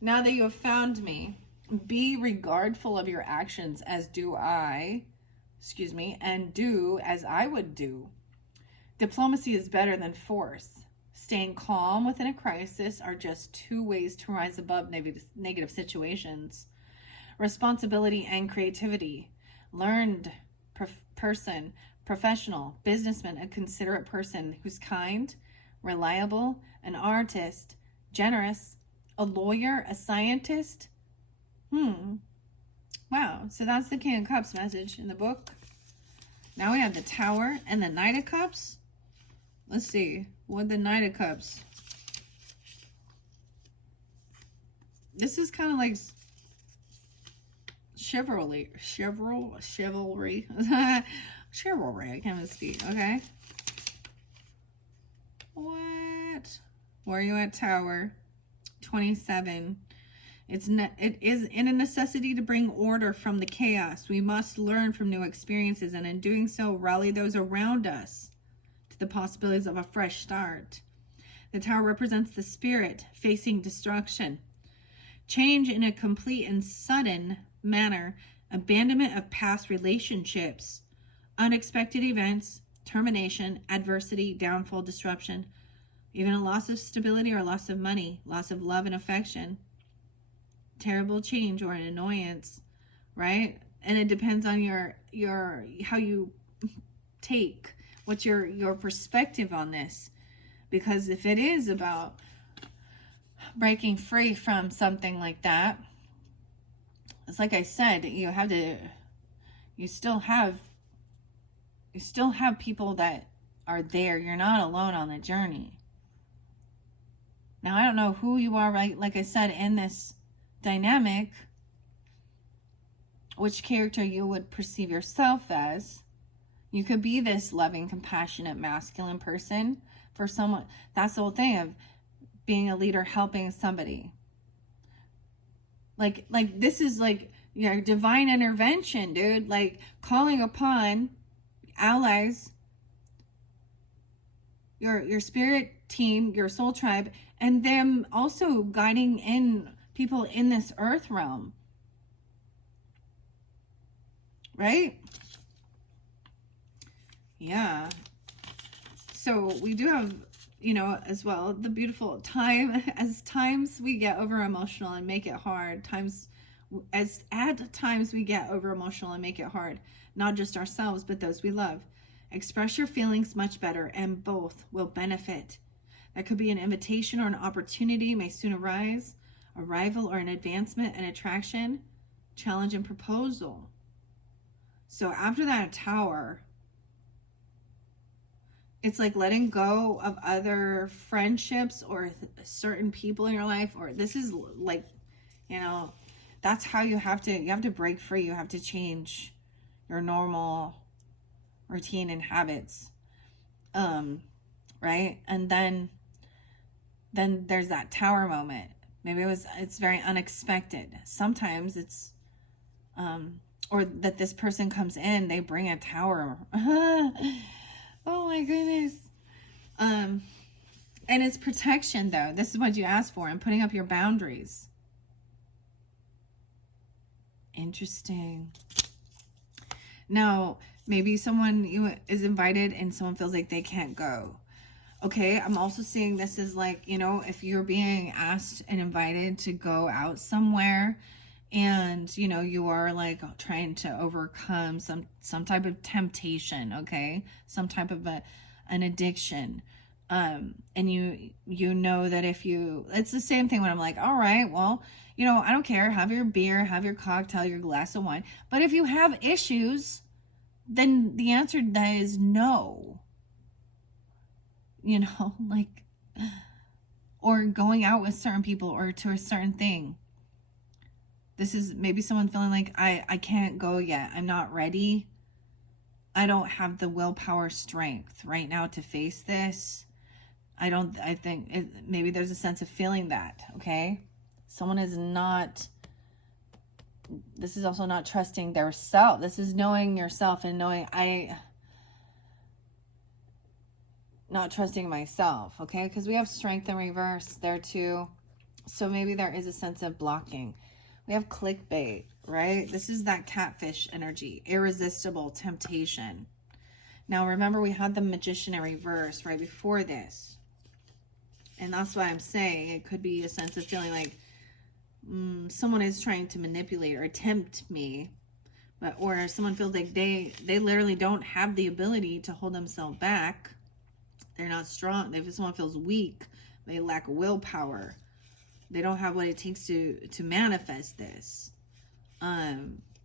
Now that you have found me, be regardful of your actions as do I, and do as I would do. Diplomacy is better than force. Staying calm within a crisis are just two ways to rise above negative situations. Responsibility and creativity. Learned person, professional, businessman, a considerate person who's kind, reliable, an artist, generous, a lawyer, a scientist. Wow, so that's the King of Cups message in the book. Now we have the Tower and the Knight of Cups. Let's see, what the Knight of Cups. This is kind of like chivalry. Chivalry, I can't even speak, okay? What? Where are you at, Tower? 27. It is in a necessity to bring order from the chaos. We must learn from new experiences, and in doing so, rally those around us to the possibilities of a fresh start. The Tower represents the spirit facing destruction. Change in a complete and sudden manner, abandonment of past relationships, unexpected events, termination, adversity, downfall, disruption, even a loss of stability or loss of money, loss of love and affection, terrible change or an annoyance, right? And it depends on your how you take, what's your perspective on this. Because if it is about breaking free from something like that, it's like I said, you still have people that are there. You're not alone on the journey. Now, I don't know who you are, right? Like I said, in this dynamic, which character you would perceive yourself as. You could be this loving, compassionate, masculine person for someone. That's the whole thing of being a leader, helping somebody. Like this is like your divine intervention, dude. Like calling upon allies, your spirit team, your soul tribe, and them also guiding in people in this earth realm, right? Yeah. So we do have, as well, the beautiful time. As times we get over emotional and make it hard, at times we get over emotional and make it hard, not just ourselves, but those we love. Express your feelings much better, and both will benefit. That could be an invitation or an opportunity may soon arise, a rival or an advancement, an attraction, challenge, and proposal. So after that Tower, it's like letting go of other friendships or certain people in your life, or this is like, that's how you have to break free. You have to change your normal routine and habits. Right? And then there's that Tower moment. Maybe it's very unexpected. Sometimes it's, or that this person comes in, they bring a Tower. Oh my goodness. And it's protection, though. This is what you asked for, and putting up your boundaries. Interesting. Now, maybe someone is invited and someone feels like they can't go. Okay, I'm also seeing this as like, if you're being asked and invited to go out somewhere, and you are like trying to overcome some type of temptation, okay, some type of an addiction, and you know that it's the same thing when I'm like, all right, well, I don't care, have your beer, have your cocktail, your glass of wine, but if you have issues, then the answer to that is no. Like, or going out with certain people or to a certain thing. This is maybe someone feeling like, I can't go yet. I'm not ready. I don't have the willpower strength right now to face this. I think maybe there's a sense of feeling that, okay? Someone is not, this is also not trusting their self. This is knowing yourself and knowing not trusting myself, okay? Because we have strength in reverse there too. So maybe there is a sense of blocking. We have clickbait, right? This is that catfish energy, irresistible temptation. Now, remember, we had the Magician in reverse right before this. And that's why I'm saying it could be a sense of feeling like someone is trying to manipulate or tempt me. Or someone feels like they literally don't have the ability to hold themselves back. They're not strong. If someone feels weak, they lack willpower. They don't have what it takes to manifest this.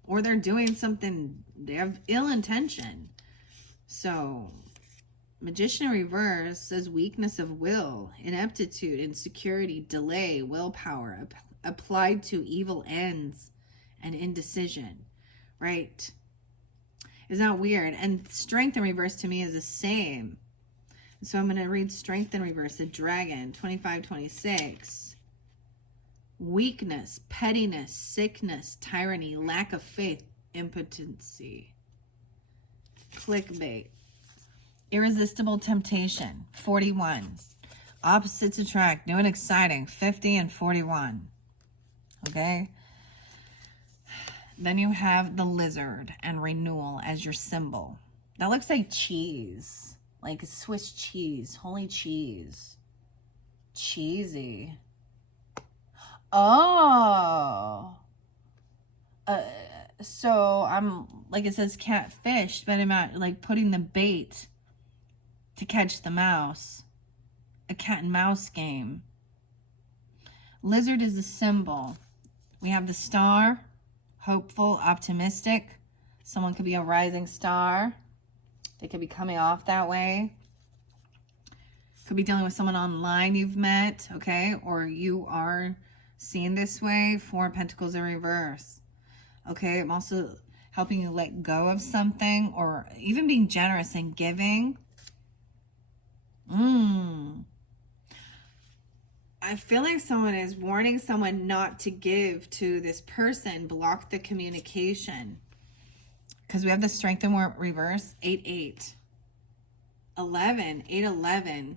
Or they're doing something, they have ill intention. So, Magician in reverse says weakness of will, ineptitude, insecurity, delay, willpower, applied to evil ends, and indecision, right? Isn't that weird? And strength in reverse to me is the same. So I'm going to read strength in reverse. The dragon, 25-26. Weakness, pettiness, sickness, tyranny, lack of faith, impotency. Clickbait. Irresistible temptation, 41. Opposites attract, new and exciting, 50 and 41. Okay? Then you have the lizard and renewal as your symbol. That looks like cheese. Like Swiss cheese. Holy cheese. Cheesy. Oh. So I'm, like it says catfish, but I'm at like putting the bait to catch the mouse. A cat and mouse game. Lizard is the symbol. We have the star. Hopeful, optimistic. Someone could be a rising star. They could be coming off that way. Could be dealing with someone online you've met, okay? Or you are seen this way. 4 Pentacles in reverse. Okay, I'm also helping you let go of something or even being generous and giving. I feel like someone is warning someone not to give to this person. Block the communication. Because we have the strength in reverse. 8-8. 11. 8-11.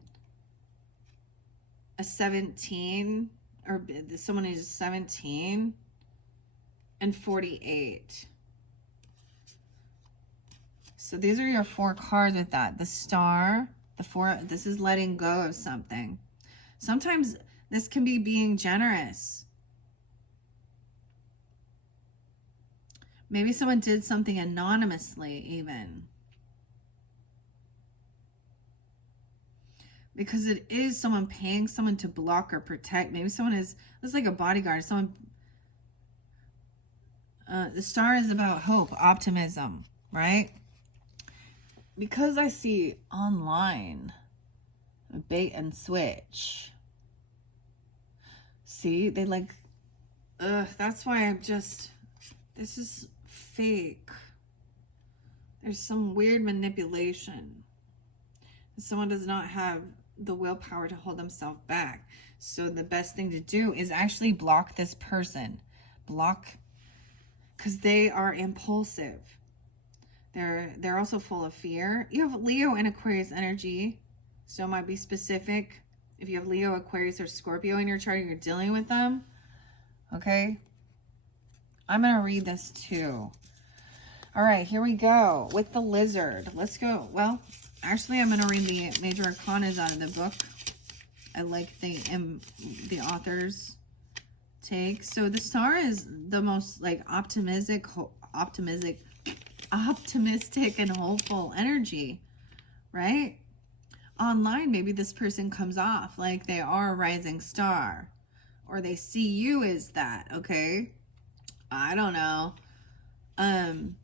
A 17. Or someone is 17. And 48. So these are your 4 cards with that. The star. The 4. This is letting go of something. Sometimes this can be being generous. Maybe someone did something anonymously even. Because it is someone paying someone to block or protect. Maybe someone is, it's like a bodyguard. Someone, the star is about hope, optimism, right? Because I see online, bait and switch. See, they like, that's why I'm just, this is fake. There's some weird manipulation. Someone does not have the willpower to hold themselves back. So the best thing to do is actually block this person. Block, because they are impulsive. They're also full of fear. You have Leo and Aquarius energy, so it might be specific. If you have Leo, Aquarius, or Scorpio in your chart, you're dealing with them. Okay? I'm going to read this too. All right, here we go with the lizard. Let's go. Well, actually, I'm going to read the major arcanas out of the book. I like the author's take. So the star is the most like optimistic and hopeful energy, right? Online, maybe this person comes off like they are a rising star, or they see you as that, okay? I don't know. And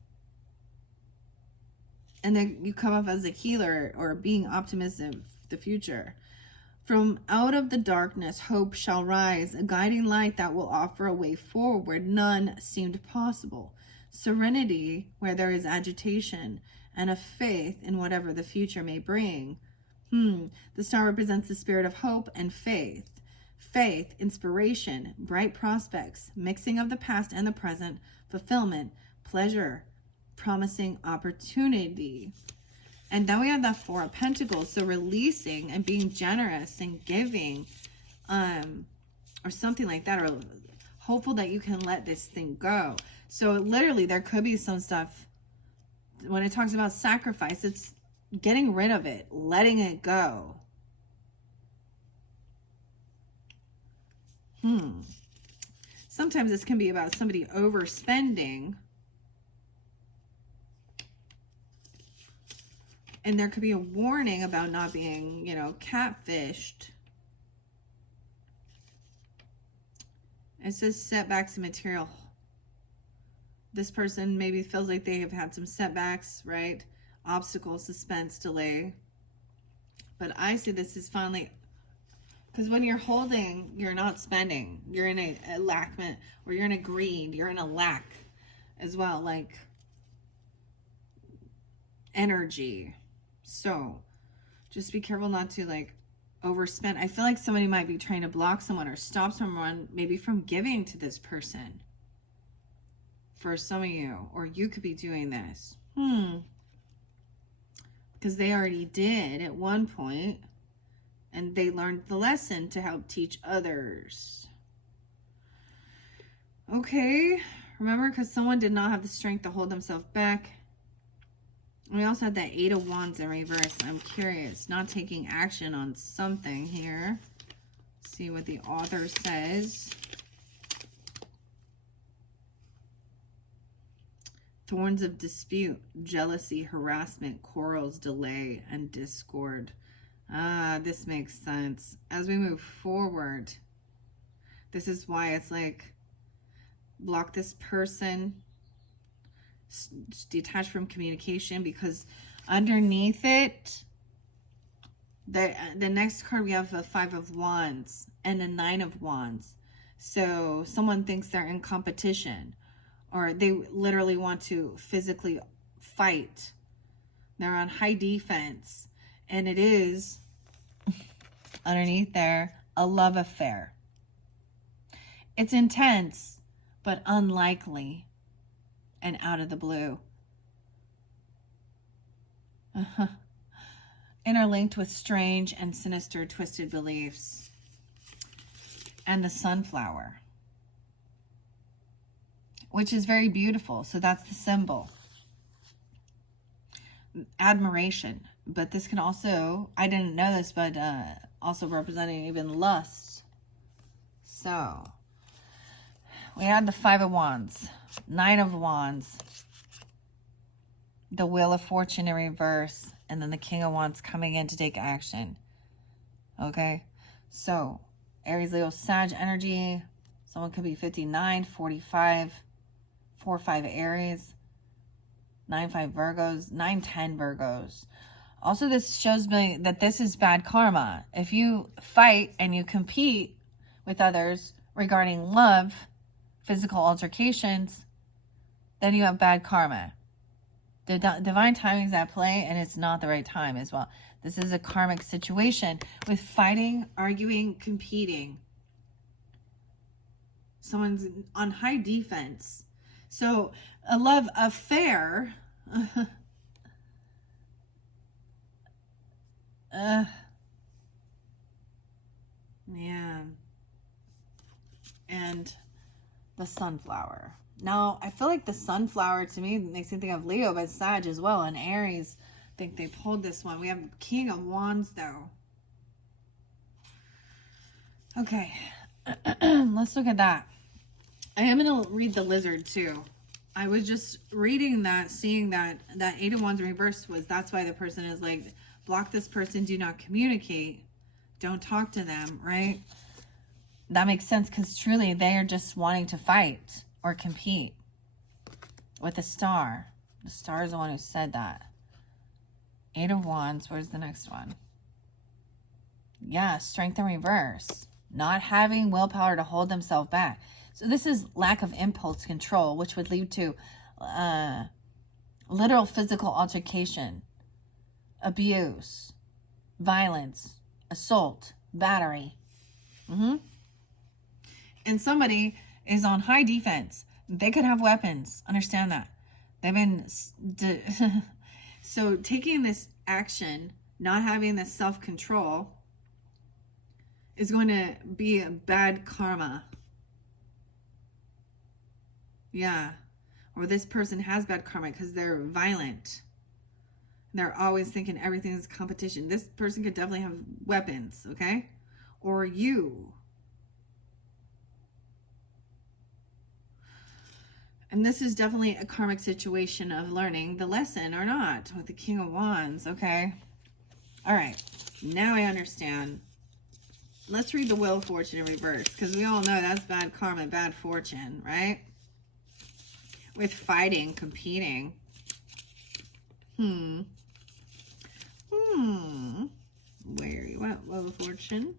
then you come off as a healer or being optimistic the future. From out of the darkness, hope shall rise, a guiding light that will offer a way forward. None seemed possible. Serenity where there is agitation, and a faith in whatever the future may bring. The star represents the spirit of hope and faith. Faith, inspiration, bright prospects, mixing of the past and the present, fulfillment, pleasure, promising opportunity. And then we have that 4 of Pentacles. So releasing and being generous and giving, or something like that, or hopeful that you can let this thing go. So literally there could be some stuff when it talks about sacrifice, it's getting rid of it, letting it go. Sometimes this can be about somebody overspending. And there could be a warning about not being, catfished. It says setbacks and material. This person maybe feels like they have had some setbacks, right? Obstacles, suspense, delay. But I see this is finally Because when you're holding, you're not spending. You're in a lackment, or you're in a greed. You're in a lack as well, like energy. So just be careful not to like overspend. I feel like somebody might be trying to block someone or stop someone maybe from giving to this person. For some of you, or you could be doing this. Because they already did at one point. And they learned the lesson to help teach others. Okay. Remember, because someone did not have the strength to hold themselves back. We also had that 8 of Wands in reverse. I'm curious. Not taking action on something here. See what the author says. Thorns of dispute, jealousy, harassment, quarrels, delay, and discord. This makes sense. As we move forward, this is why it's like, block this person, detach from communication, because underneath it, the next card we have the 5 of Wands and the 9 of Wands. So someone thinks they're in competition, or they literally want to physically fight. They're on high defense. And it is, underneath there, a love affair. It's intense, but unlikely and out of the blue. Interlinked with strange and sinister twisted beliefs. And the sunflower, which is very beautiful. So that's the symbol. Admiration. But this can also, I didn't know this, but also representing even lust. So we had the 5 of Wands, 9 of Wands, the Wheel of Fortune in reverse, and then the King of Wands coming in to take action. Okay, so Aries, Leo, Sag energy. Someone could be 59, 45, 4-5 Aries, 9-5 Virgos, 9-10 Virgos. Also, this shows me that this is bad karma. If you fight and you compete with others regarding love, physical altercations, then you have bad karma. The divine timing is at play, and it's not the right time as well. This is a karmic situation with fighting, arguing, competing. Someone's on high defense. So a love affair... man. And the sunflower. Now, I feel like the sunflower to me makes me think of Leo, but Sag as well. And Aries, I think they pulled this one. We have King of Wands, though. Okay. Let's look at that. I am going to read the lizard, too. I was just reading that, seeing that 8 of Wands in reverse was, that's why the person is like, block this person, do not communicate, don't talk to them, right? That makes sense, because truly they are just wanting to fight or compete with the star. The star is the one who said that. 8 of Wands, where's the next one? Yeah, strength in reverse. Not having willpower to hold themselves back. So this is lack of impulse control, which would lead to literal physical altercation, abuse, violence, assault, battery. And somebody is on high defense. They could have weapons. Understand that. They've been... So taking this action, not having this self-control, is going to be a bad karma. Yeah. Or this person has bad karma because they're violent. They're always thinking everything is competition. This person could definitely have weapons, okay? Or you. And this is definitely a karmic situation of learning the lesson or not with the King of Wands, okay? All right. Now I understand. Let's read the Wheel of Fortune in reverse, because we all know that's bad karma, bad fortune, right? With fighting, competing. Where you at, Wheel of Fortune?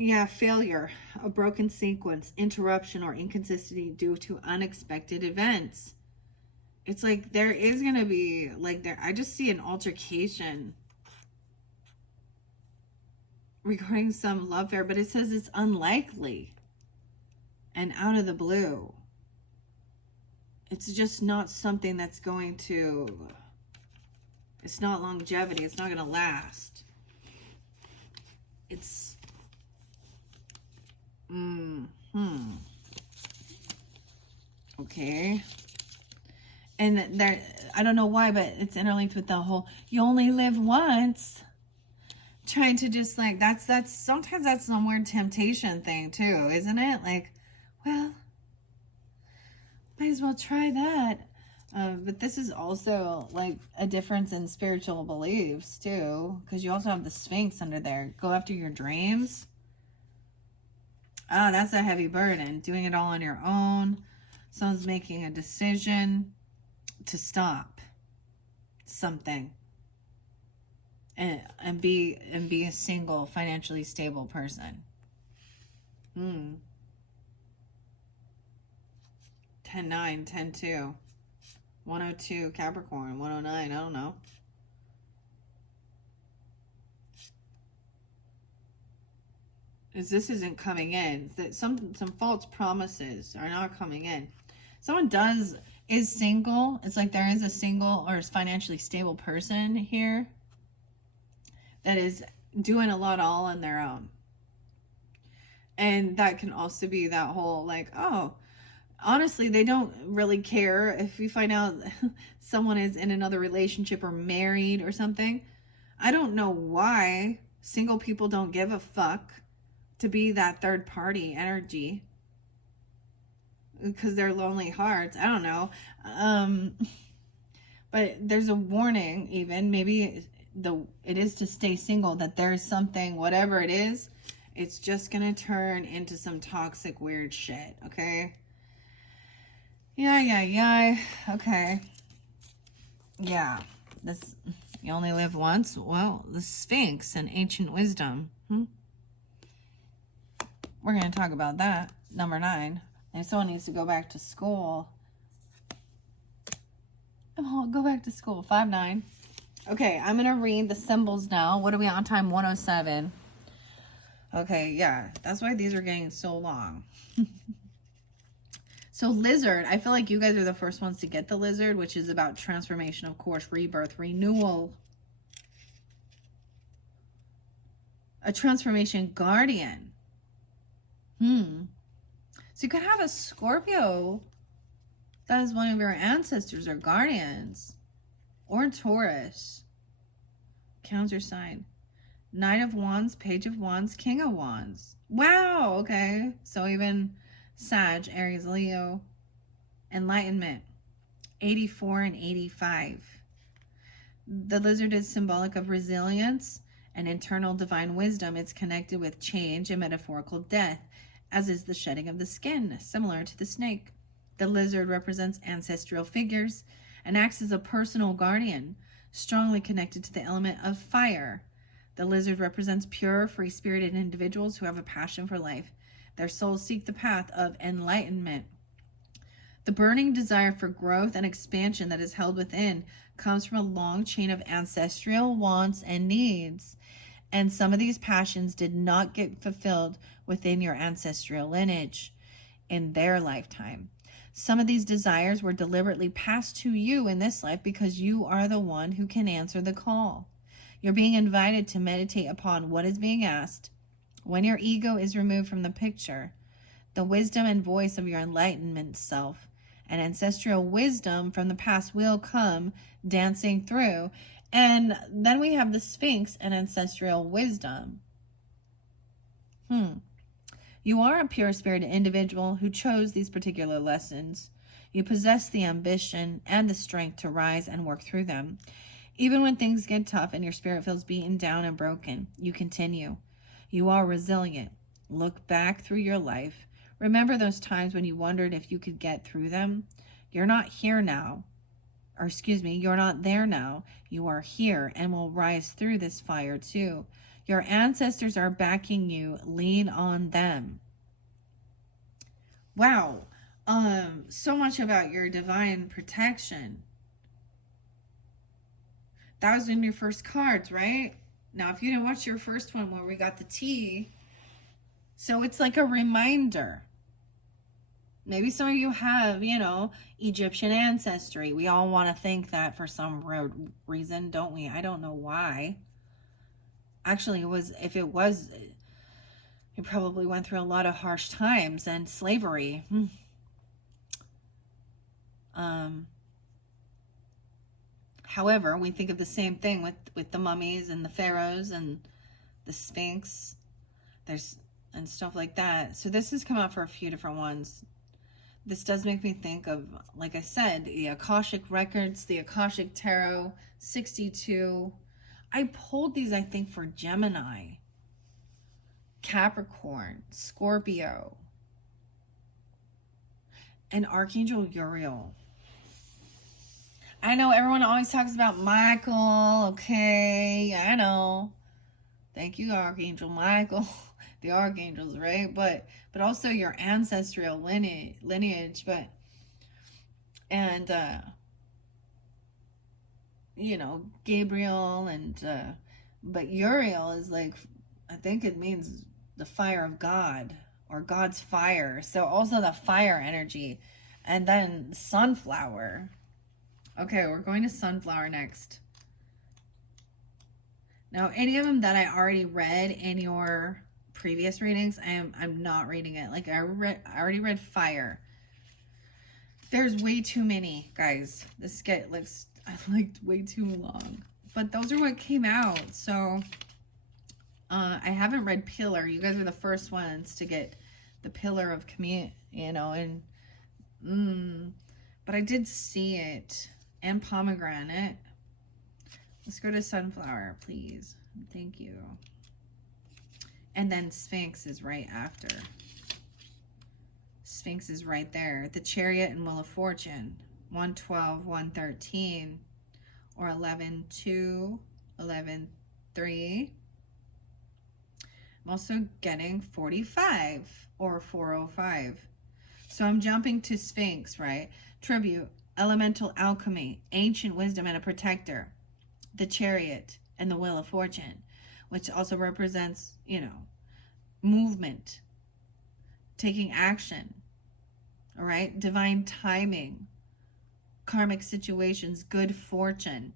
Yeah, failure, a broken sequence, interruption, or inconsistency due to unexpected events. It's like there is going to be, like, there, I just see an altercation regarding some love affair, but it says it's unlikely and out of the blue. It's just not something that's going to, it's not longevity. It's not going to last. It's, okay. And there, I don't know why, but it's interlinked with the whole, you only live once. Trying to just like, that's, sometimes that's some weird temptation thing too, isn't it? Like, well, might as well try that. But this is also like a difference in spiritual beliefs too, because you also have the Sphinx under there. Go after your dreams. Oh, that's a heavy burden. Doing it all on your own. Someone's making a decision to stop something and be a single, financially stable person. 10-9, 10-2, 102 Capricorn, 109, I don't know. This isn't coming in. That some false promises are not coming in. Someone is single. It's like there is a single or financially stable person here that is doing a lot all on their own. And that can also be that whole like, oh, honestly, they don't really care if you find out someone is in another relationship or married or something. I don't know why single people don't give a fuck to be that third party energy, because they're lonely hearts. I don't know. But there's a warning, even maybe it is to stay single, that there's something, whatever it is, it's just gonna turn into some toxic weird shit. Okay. Yeah. Okay. Yeah. This, you only live once. Well, the Sphinx and ancient wisdom. We're going to talk about that. Number 9. And someone needs to go back to school. Oh, go back to school. 5-9. Okay, I'm going to read the symbols now. What are we on time? 107. Okay, yeah. That's why these are getting so long. So lizard, I feel like you guys are the first ones to get the lizard, which is about transformation, of course, rebirth, renewal. A transformation guardian. So you could have a Scorpio that is one of your ancestors or guardians. Or Taurus. Counter sign. Knight of Wands, Page of Wands, King of Wands. Wow, okay. So even Sag, Aries, Leo. Enlightenment. 84 and 85. The lizard is symbolic of resilience and internal divine wisdom. It's connected with change and metaphorical death, as is the shedding of the skin, similar to the snake. The lizard represents ancestral figures and acts as a personal guardian, strongly connected to the element of fire. The lizard represents pure, free-spirited individuals who have a passion for life. Their souls seek the path of enlightenment. The burning desire for growth and expansion that is held within comes from a long chain of ancestral wants and needs. And some of these passions did not get fulfilled within your ancestral lineage in their lifetime. Some of these desires were deliberately passed to you in this life because you are the one who can answer the call. You're being invited to meditate upon what is being asked. When your ego is removed from the picture, the wisdom and voice of your enlightenment self and ancestral wisdom from the past will come dancing through. And then we have the Sphinx and ancestral wisdom. You are a pure-spirited individual who chose these particular lessons. You possess the ambition and the strength to rise and work through them. Even when things get tough and your spirit feels beaten down and broken, you continue. You are resilient. Look back through your life. Remember those times when you wondered if you could get through them? You're not here now, or excuse me, you're not there now. You are here and will rise through this fire too. Your ancestors are backing you. Lean on them. Wow. So much about your divine protection. That was in your first cards, right? Now, if you didn't watch your first one where we got the T, so it's like a reminder. Maybe some of you have, you know, Egyptian ancestry. We all want to think that for some reason, don't we? I don't know why. Actually, it probably went through a lot of harsh times and slavery. However, we think of the same thing with the mummies and the pharaohs and the Sphinx. And stuff like that. So this has come out for a few different ones. This does make me think of, like I said, the Akashic Records, the Akashic Tarot, 62. I pulled these, I think, for Gemini, Capricorn, Scorpio, and Archangel Uriel. I know everyone always talks about Michael. Okay, I know. Thank you, Archangel Michael. The archangels, right? But also your ancestral lineage, you know, Gabriel but Uriel is like, I think it means the fire of God or God's fire. So also the fire energy. And then sunflower. Okay, we're going to sunflower next. Now, any of them that I already read in your previous readings, I'm not reading it. Like I already read fire. There's way too many, guys. This looks like way too long. But those are what came out. So I haven't read Pillar. You guys are the first ones to get the Pillar of Community, you know, and but I did see it. And Pomegranate. Let's go to Sunflower, please. Thank you. And then Sphinx is right after. Sphinx is right there. The Chariot and Wheel of Fortune. 112, 113. Or 11-2, 11-3. I'm also getting 45 or 405. So I'm jumping to Sphinx, right? Tribute, elemental alchemy, ancient wisdom and a protector. The Chariot and the Wheel of Fortune, which also represents, you know, movement, taking action, all right? Divine timing, karmic situations, good fortune.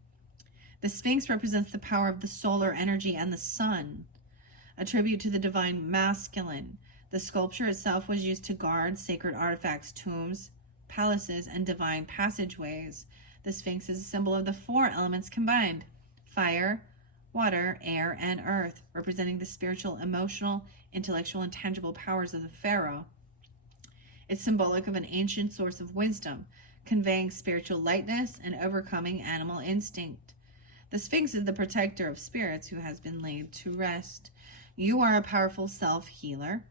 The Sphinx represents the power of the solar energy and the sun, a tribute to the divine masculine. The sculpture itself was used to guard sacred artifacts, tombs, palaces, and divine passageways. The Sphinx is a symbol of the four elements combined: fire, water, air, and earth, representing the spiritual, emotional, intellectual, and tangible powers of the pharaoh. It's symbolic of an ancient source of wisdom, conveying spiritual lightness and overcoming animal instinct. The Sphinx is the protector of spirits who has been laid to rest. You are a powerful self-healer.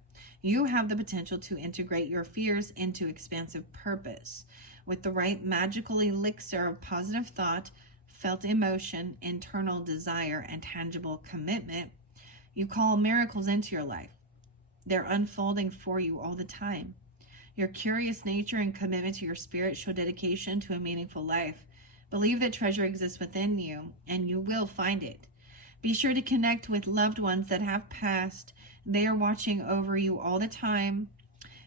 You have the potential to integrate your fears into expansive purpose. With the right magical elixir of positive thought, felt emotion, internal desire, and tangible commitment, you call miracles into your life. They're unfolding for you all the time. Your curious nature and commitment to your spirit show dedication to a meaningful life. Believe that treasure exists within you, and you will find it. Be sure to connect with loved ones that have passed. They are watching over you all the time.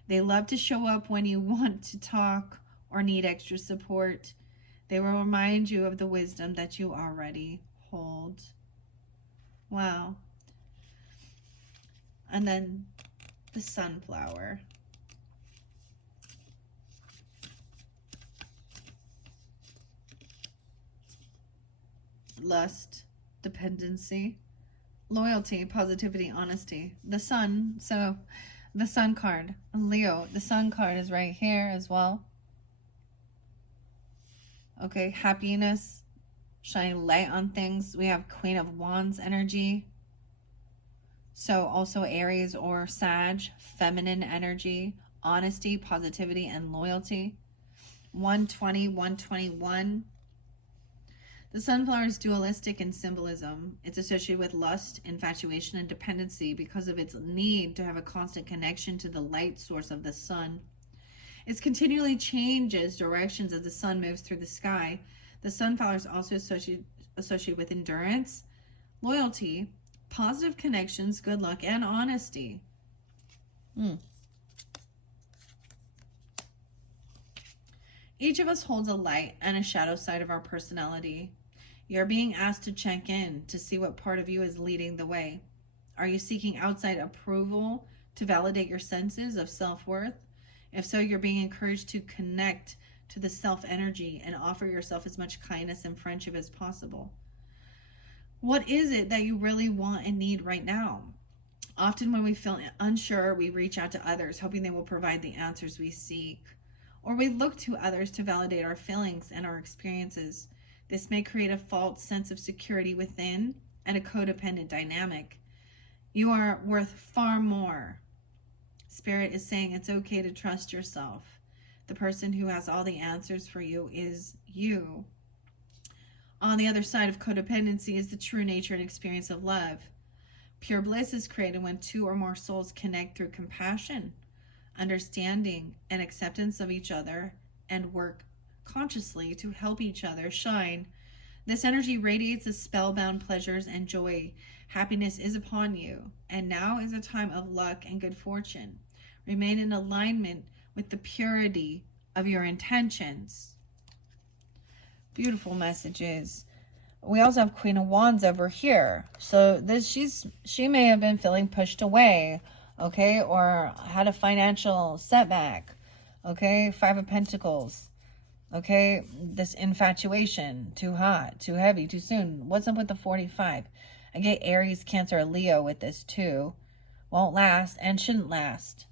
They love to show up when you want to talk or need extra support. They will remind you of the wisdom that you already hold. Wow. And then the sunflower. Lust, dependency, loyalty, positivity, honesty. The sun, so the sun card, Leo, the sun card is right here as well. Okay, happiness, shining light on things. We have Queen of Wands energy. So also Aries or Sag, feminine energy, honesty, positivity, and loyalty. 120, 121. The sunflower is dualistic in symbolism. It's associated with lust, infatuation, and dependency because of its need to have a constant connection to the light source of the sun. It continually changes directions as the sun moves through the sky. The sunflower is also associated with endurance, loyalty, positive connections, good luck, and honesty. Each of us holds a light and a shadow side of our personality. You're being asked to check in to see what part of you is leading the way. Are you seeking outside approval to validate your senses of self-worth? If so, you're being encouraged to connect to the self-energy and offer yourself as much kindness and friendship as possible. What is it that you really want and need right now? Often when we feel unsure, we reach out to others, hoping they will provide the answers we seek. Or we look to others to validate our feelings and our experiences. This may create a false sense of security within and a codependent dynamic. You are worth far more. Spirit is saying it's okay to trust yourself. The person who has all the answers for you is you. On the other side of codependency is the true nature and experience of love. Pure bliss is created when two or more souls connect through compassion, understanding, and acceptance of each other and work consciously to help each other shine. This energy radiates as spellbound pleasures and joy. Happiness is upon you, and now is a time of luck and good fortune. Remain in alignment with the purity of your intentions. Beautiful messages. We also have Queen of Wands over here. So she may have been feeling pushed away, okay, or had a financial setback, okay. 5 of Pentacles, okay. This infatuation, too hot, too heavy, too soon. What's up with the 45? I get Aries, Cancer, Leo with this too. Won't last and shouldn't last.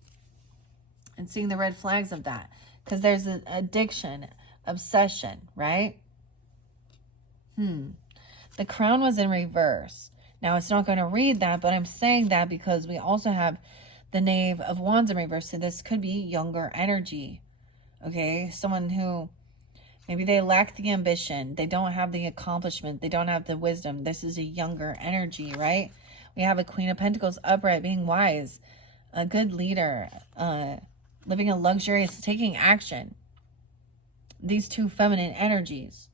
And seeing the red flags of that, because there's an addiction, obsession, right? The crown was in reverse. Now, it's not going to read that, but I'm saying that because we also have the Knave of Wands in reverse. So this could be younger energy, okay? Someone who maybe they lack the ambition. They don't have the accomplishment. They don't have the wisdom. This is a younger energy, right? We have a Queen of Pentacles upright, being wise, a good leader, living a luxurious, taking action. These two feminine energies.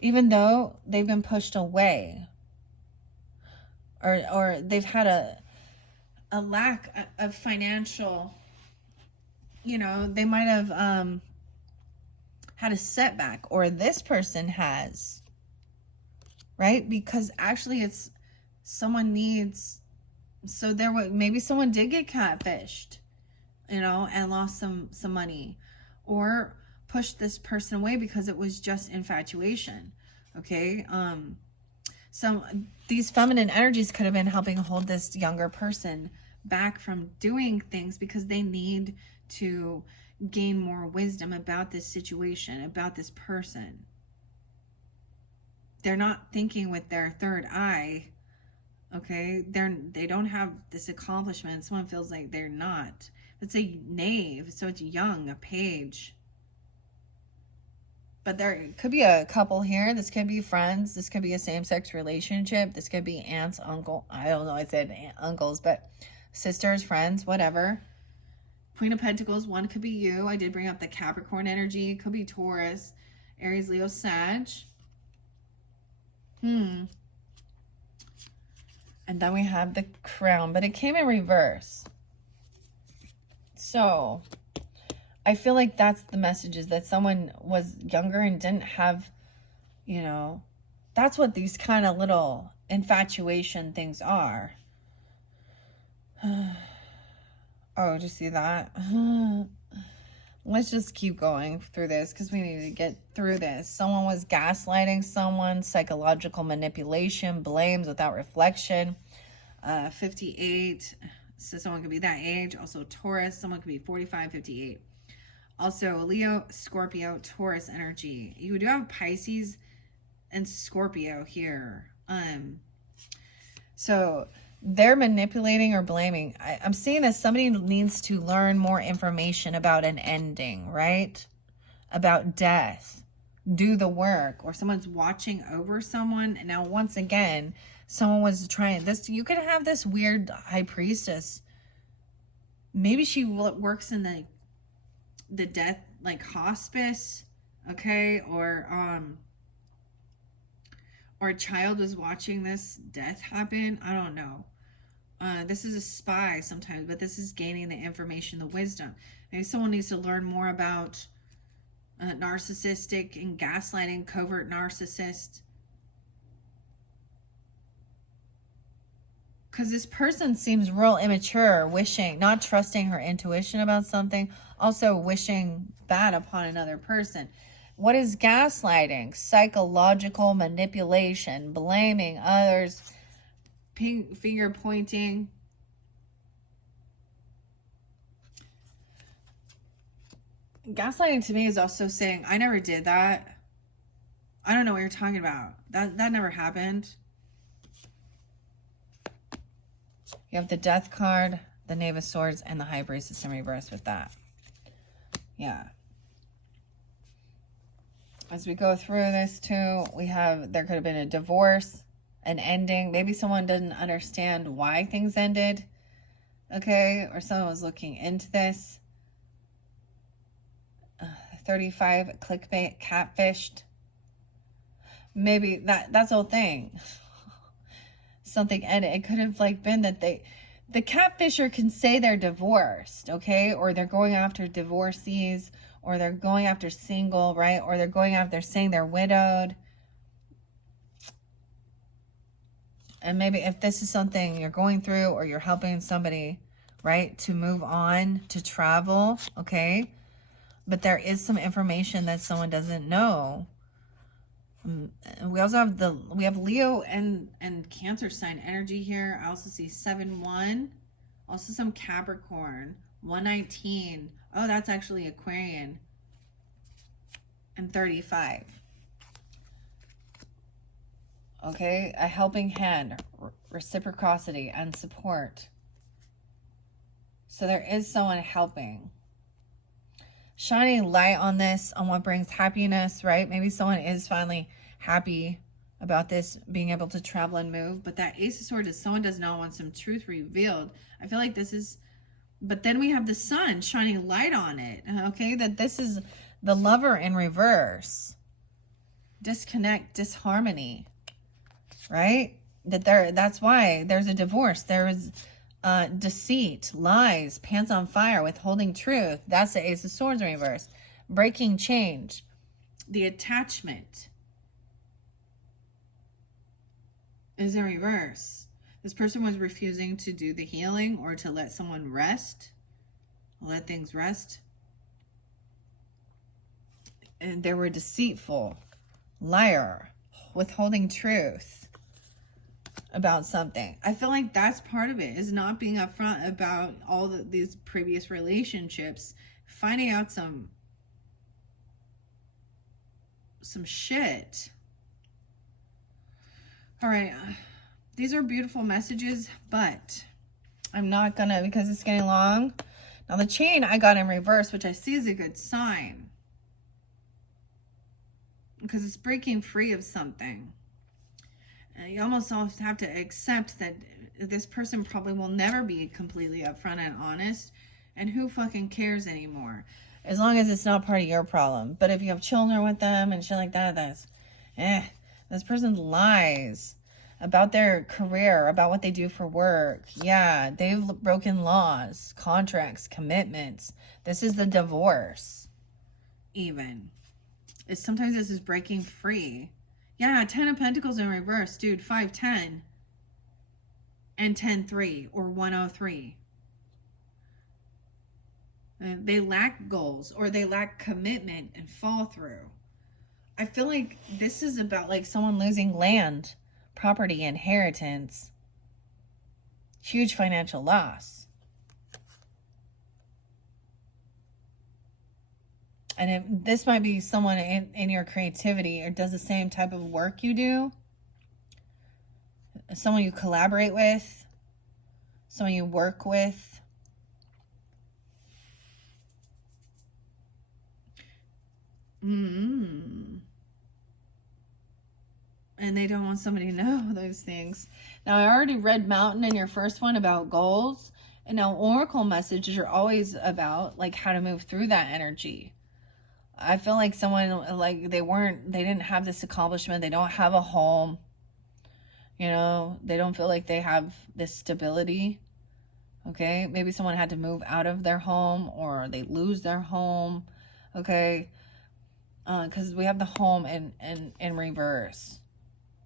Even though they've been pushed away, or they've had a lack of financial, they might have had a setback, or this person has, right? Because actually it's someone needs, so maybe someone did get catfished, and lost some money, or pushed this person away because it was just infatuation, okay? These feminine energies could have been helping hold this younger person back from doing things because they need to gain more wisdom about this situation, about this person. They're not thinking with their third eye, okay? They don't have this accomplishment. Someone feels like they're not. It's a knave, so it's young, a page. But there could be a couple here. This could be friends. This could be a same-sex relationship. This could be aunts, uncle. I don't know. I said uncles, but sisters, friends, whatever. Queen of Pentacles. One could be you. I did bring up the Capricorn energy. It could be Taurus, Aries, Leo, Sag. And then we have the crown, but it came in reverse. So I feel like that's the message, is that someone was younger and didn't have, that's what these kind of little infatuation things are. Oh, did you see that? Let's just keep going through this because we need to get through this. Someone was gaslighting someone, psychological manipulation, blames without reflection. 58, so someone could be that age. Also Taurus, someone could be 45, 58. Also, Leo, Scorpio, Taurus energy. You do have Pisces and Scorpio here. So they're manipulating or blaming. I'm seeing that somebody needs to learn more information about an ending, right? About death. do the work, or someone's watching over someone. And now, once again, someone was trying this. You could have this weird high priestess. Maybe she works in the death, like hospice, okay, or a child was watching this death happen. I don't know. This is a spy sometimes, but this is gaining the information, the wisdom. Maybe someone needs to learn more about narcissistic and gaslighting, covert narcissist. Because this person seems real immature, wishing, not trusting her intuition about something, also wishing bad upon another person. What is gaslighting? Psychological manipulation, blaming others, finger pointing. Gaslighting to me is also saying, I never did that. I don't know what you're talking about. That never happened. You have the Death card, the Knave of Swords, and the High Priestess in reverse with that. Yeah. As we go through this too, we have, there could have been a divorce, an ending. Maybe someone didn't understand why things ended. Okay. Or someone was looking into this. 35, clickbait, catfished. Maybe that's the whole thing. Something ended. It could have like been that the catfisher can say they're divorced, okay? Or they're going after divorcees, or they're going after single, right? Or they're going after saying they're widowed. And maybe if this is something you're going through, or you're helping somebody, right, to move on, to travel, okay? But there is some information that someone doesn't know. We also have we have Leo and Cancer sign energy here. I also see 7-1. Also some Capricorn. 119. Oh, that's actually Aquarian. And 35. Okay, a helping hand, reciprocity, and support. So there is someone helping. Shining light on this, on what brings happiness, right? Maybe someone is finally happy about this, being able to travel and move. But that Ace of Swords is someone does not want some truth revealed. I feel like this is, but then we have the sun shining light on it, okay? That this is the Lover in reverse. Disconnect, disharmony, right? That's why there's a divorce. There is deceit, lies, pants on fire, withholding truth. That's the Ace of Swords in reverse. Breaking change. The attachment is in reverse. This person was refusing to do the healing or to let someone rest. Let things rest. And they were deceitful, liar, withholding truth about something. I feel like that's part of it, is not being upfront about all these previous relationships, finding out some shit. All right, these are beautiful messages, but I'm not gonna, because it's getting long. Now the chain I got in reverse, which I see is a good sign, because it's breaking free of something. You almost have to accept that this person probably will never be completely upfront and honest. And who fucking cares anymore? As long as it's not part of your problem. But if you have children with them and shit like that, that's, this person lies about their career, about what they do for work. Yeah, they've broken laws, contracts, commitments. This is the divorce, even. Sometimes this is breaking free. Yeah, 10 of Pentacles in reverse, dude. 5-10 and 10-3 or 103. They lack goals, or they lack commitment and fall through. I feel like this is about like someone losing land, property, inheritance, huge financial loss. And this might be someone in your creativity, or does the same type of work you do. Someone you collaborate with. Someone you work with. And they don't want somebody to know those things. Now, I already read Mountain in your first one about goals. And now Oracle messages are always about like how to move through that energy. I feel like someone, like they didn't have this accomplishment. They don't have a home. You know, they don't feel like they have this stability. Okay, maybe someone had to move out of their home or they lose their home. Okay, because we have the home in reverse.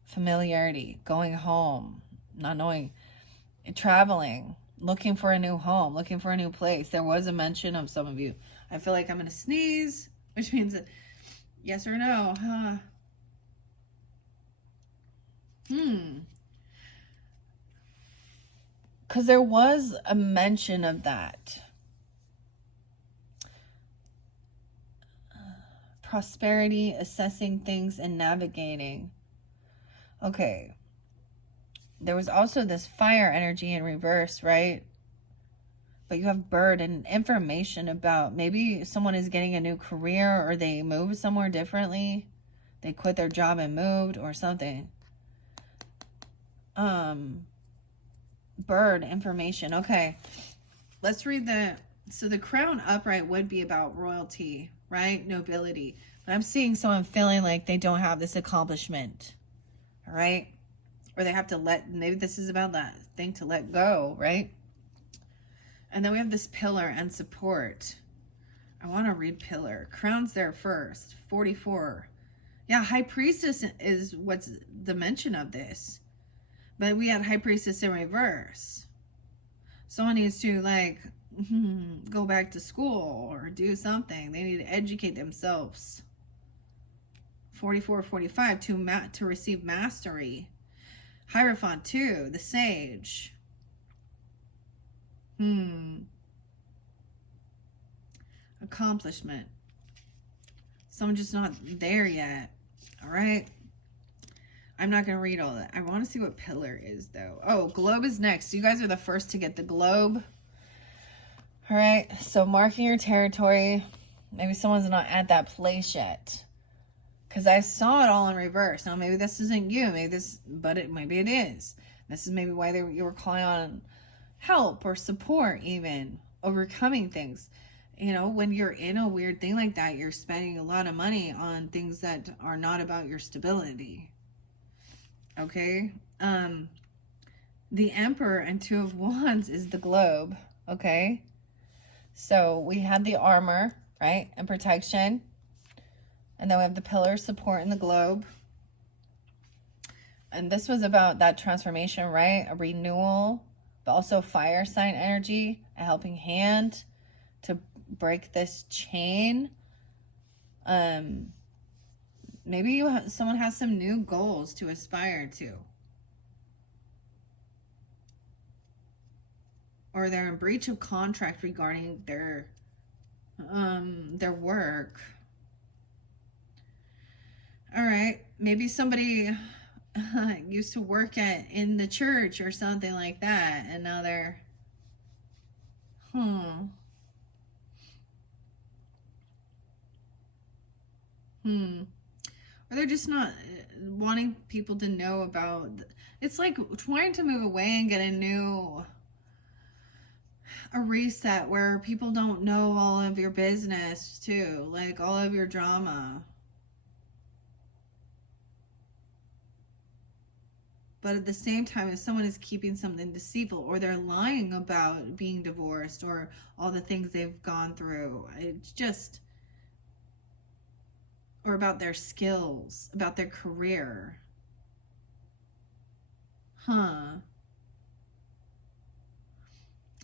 Familiarity, going home, not knowing, traveling, looking for a new home, looking for a new place. There was a mention of some of you. I feel like I'm going to sneeze, which means that yes or no, huh? Because there was a mention of that. Prosperity, assessing things, and navigating. Okay. There was also this fire energy in reverse, right? But you have bird and information about maybe someone is getting a new career or they moved somewhere differently. They quit their job and moved or something. Bird information. Okay. Let's read so the crown upright would be about royalty, right? Nobility. But I'm seeing someone feeling like they don't have this accomplishment. All right? Or they have to maybe this is about that thing to let go, right? And then we have this pillar and support. I want to read pillar. Crown's there first. 44. Yeah, high priestess is what's the mention of this. But we had high priestess in reverse. Someone needs to like go back to school or do something. They need to educate themselves. 44, 45 to receive mastery. Hierophant 2, the sage. Accomplishment. Someone just not there yet. All right. I'm not going to read all that. I want to see what pillar is, though. Oh, globe is next. You guys are the first to get the globe. All right. So marking your territory. Maybe someone's not at that place yet. Because I saw it all in reverse. Now, maybe this isn't you. Maybe it is. This is maybe why you were calling on help or support, even overcoming things. You know, when you're in a weird thing like that, you're spending a lot of money on things that are not about your stability. Okay? The Emperor and 2 of Wands is the globe. Okay? So we had the armor, right? And protection. And then we have the pillar, support, and the globe. And this was about that transformation, right? A renewal, but also fire sign energy, a helping hand to break this chain. Maybe someone has some new goals to aspire to. Or they're in breach of contract regarding their work. All right, maybe somebody used to work in the church or something like that, and now they're or they're just not wanting people to know about. It's like trying to move away and get a reset where people don't know all of your business too, like all of your drama. But at the same time, if someone is keeping something deceitful or they're lying about being divorced or all the things they've gone through, it's just, or about their skills, about their career.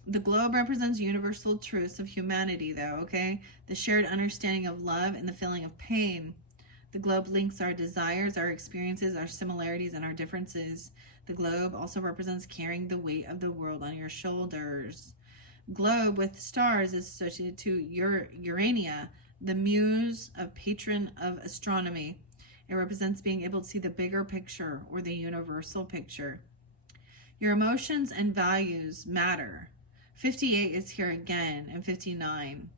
The globe represents universal truths of humanity, though, okay? The shared understanding of love and the feeling of pain. The globe links our desires, our experiences, our similarities, and our differences. The globe also represents carrying the weight of the world on your shoulders. Globe with stars is associated to Urania, the muse of patron of astronomy. It represents being able to see the bigger picture or the universal picture. Your emotions and values matter. 58 is here again, and 59.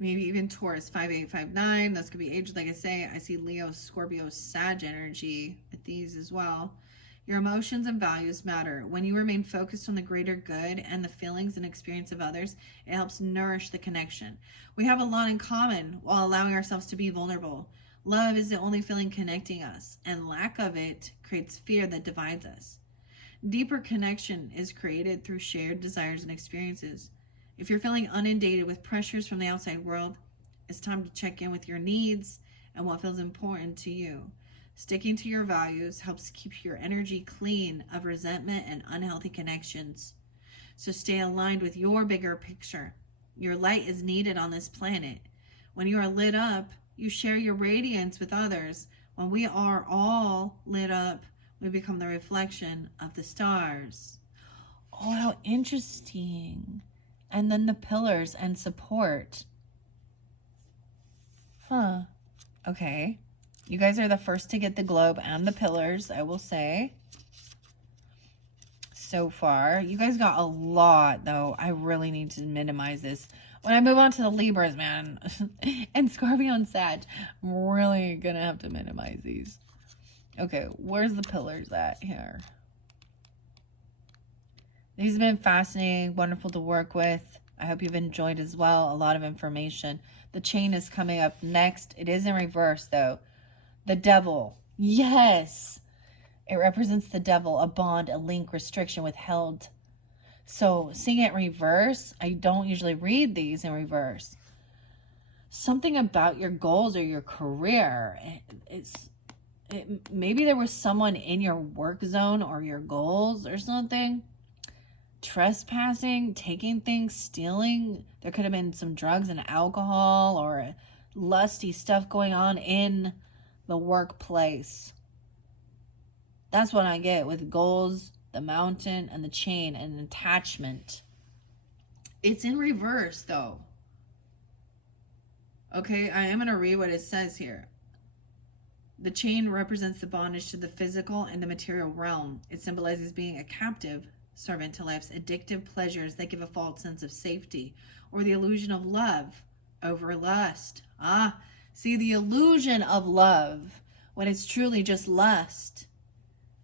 maybe even Taurus 5859. That's going to be age, like I say. I see Leo, Scorpio, Sag energy with these as well. Your emotions and values matter. When you remain focused on the greater good and the feelings and experience of others, it helps nourish the connection. We have a lot in common while allowing ourselves to be vulnerable. Love is the only feeling connecting us, and lack of it creates fear that divides us. Deeper connection is created through shared desires and experiences. If you're feeling inundated with pressures from the outside world, it's time to check in with your needs and what feels important to you. Sticking to your values helps keep your energy clean of resentment and unhealthy connections. So stay aligned with your bigger picture. Your light is needed on this planet. When you are lit up, you share your radiance with others. When we are all lit up, we become the reflection of the stars. Oh, how interesting. And then the pillars and support. Huh. Okay. You guys are the first to get the globe and the pillars, I will say. So far. You guys got a lot, though. I really need to minimize this. When I move on to the Libras, man, and Scorpio and Sag, I'm really going to have to minimize these. Okay, where's the pillars at here? These have been fascinating, wonderful to work with. I hope you've enjoyed as well. A lot of information. The chain is coming up next. It is in reverse, though. The devil. Yes. It represents the devil, a bond, a link, restriction, withheld. So seeing it in reverse, I don't usually read these in reverse. Something about your goals or your career. Maybe there was someone in your work zone or your goals or something. Trespassing, taking things, stealing. There could have been some drugs and alcohol or lusty stuff going on in the workplace. That's what I get with goals, the mountain, and the chain, and attachment. It's in reverse, though. Okay, I am going to read what it says here. The chain represents the bondage to the physical and the material realm. It symbolizes being a captive servant to life's addictive pleasures that give a false sense of safety, or the illusion of love over lust. See, the illusion of love when it's truly just lust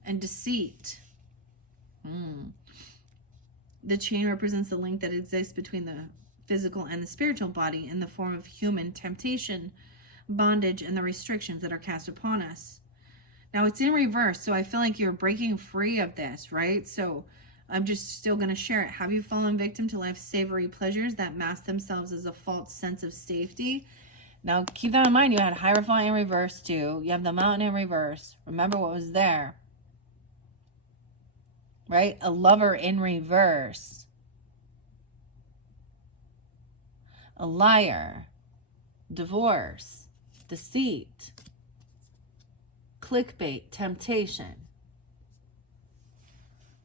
and deceit. The chain represents the link that exists between the physical and the spiritual body in the form of human temptation, bondage, and the restrictions that are cast upon us. Now, it's in reverse, so I feel like you're breaking free of this, right? So I'm just still going to share it. Have you fallen victim to life's savory pleasures that mask themselves as a false sense of safety? Now, keep that in mind. You had Hierophant in reverse, too. You have the Mountain in reverse. Remember what was there. Right? A Lover in reverse. A Liar. Divorce. Deceit. Clickbait. Temptation.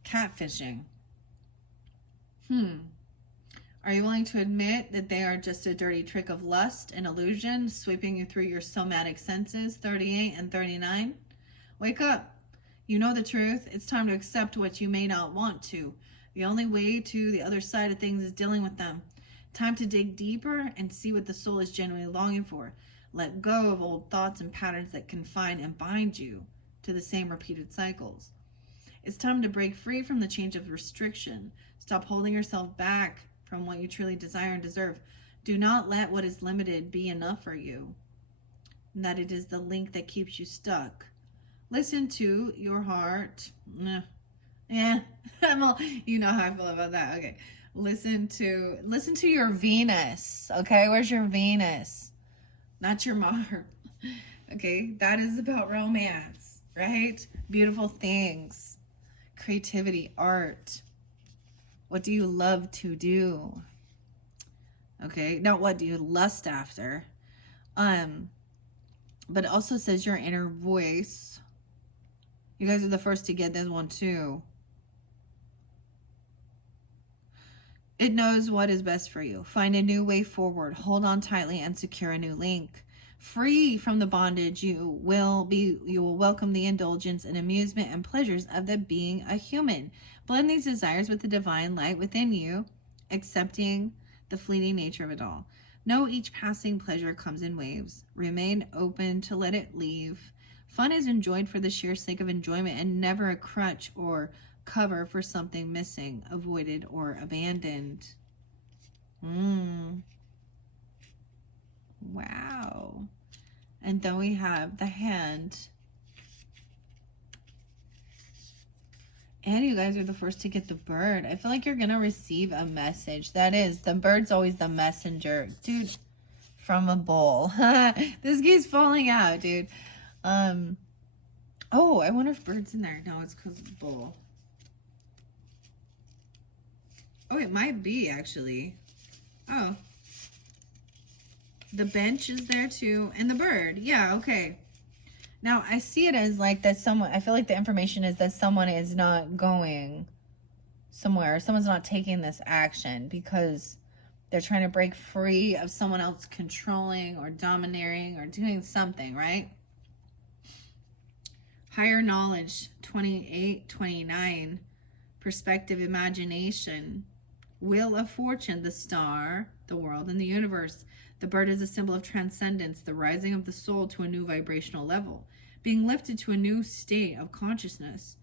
Catfishing. Are you willing to admit that they are just a dirty trick of lust and illusion sweeping you through your somatic senses? 38 and 39. Wake up. You know the truth. It's time to accept what you may not want to. The only way to the other side of things is dealing with them. Time to dig deeper and see what the soul is genuinely longing for. Let go of old thoughts and patterns that confine and bind you to the same repeated cycles. It's time to break free from the chains of restriction. Stop holding yourself back from what you truly desire and deserve. Do not let what is limited be enough for you, and that it is the link that keeps you stuck. Listen to your heart. You know how I feel about that. Okay. Listen to your Venus. Okay, where's your Venus? Not your Mars. Okay, that is about romance, right? Beautiful things, creativity, art. What do you love to do? Okay, not what do you lust after. But it also says your inner voice. You guys are the first to get this one too. It knows what is best for you. Find a new way forward. Hold on tightly and secure a new link. Free from the bondage, you will welcome the indulgence and amusement and pleasures of the being a human. Blend these desires with the divine light within you, accepting the fleeting nature of it all. Know each passing pleasure comes in waves. Remain open to let it leave. Fun is enjoyed for the sheer sake of enjoyment and never a crutch or cover for something missing, avoided, or abandoned. Wow. And then we have the Hand. And you guys are the first to get the Bird. I feel like you're going to receive a message. That is, the Bird's always the messenger. Dude, from a bowl. This keeps falling out, dude. Oh, I wonder if Bird's in there. No, it's because of the bowl. Oh, it might be, actually. Oh. The bench is there, too. And the Bird. Yeah, okay. Now, I see it as like that someone, I feel like the information is that someone is not going somewhere. Someone's not taking this action because they're trying to break free of someone else controlling or domineering or doing something, right? Higher knowledge, 28, 29. Perspective, imagination. Wheel of fortune, the star, the world, and the universe. The Bird is a symbol of transcendence, the rising of the soul to a new vibrational level, being lifted to a new state of consciousness.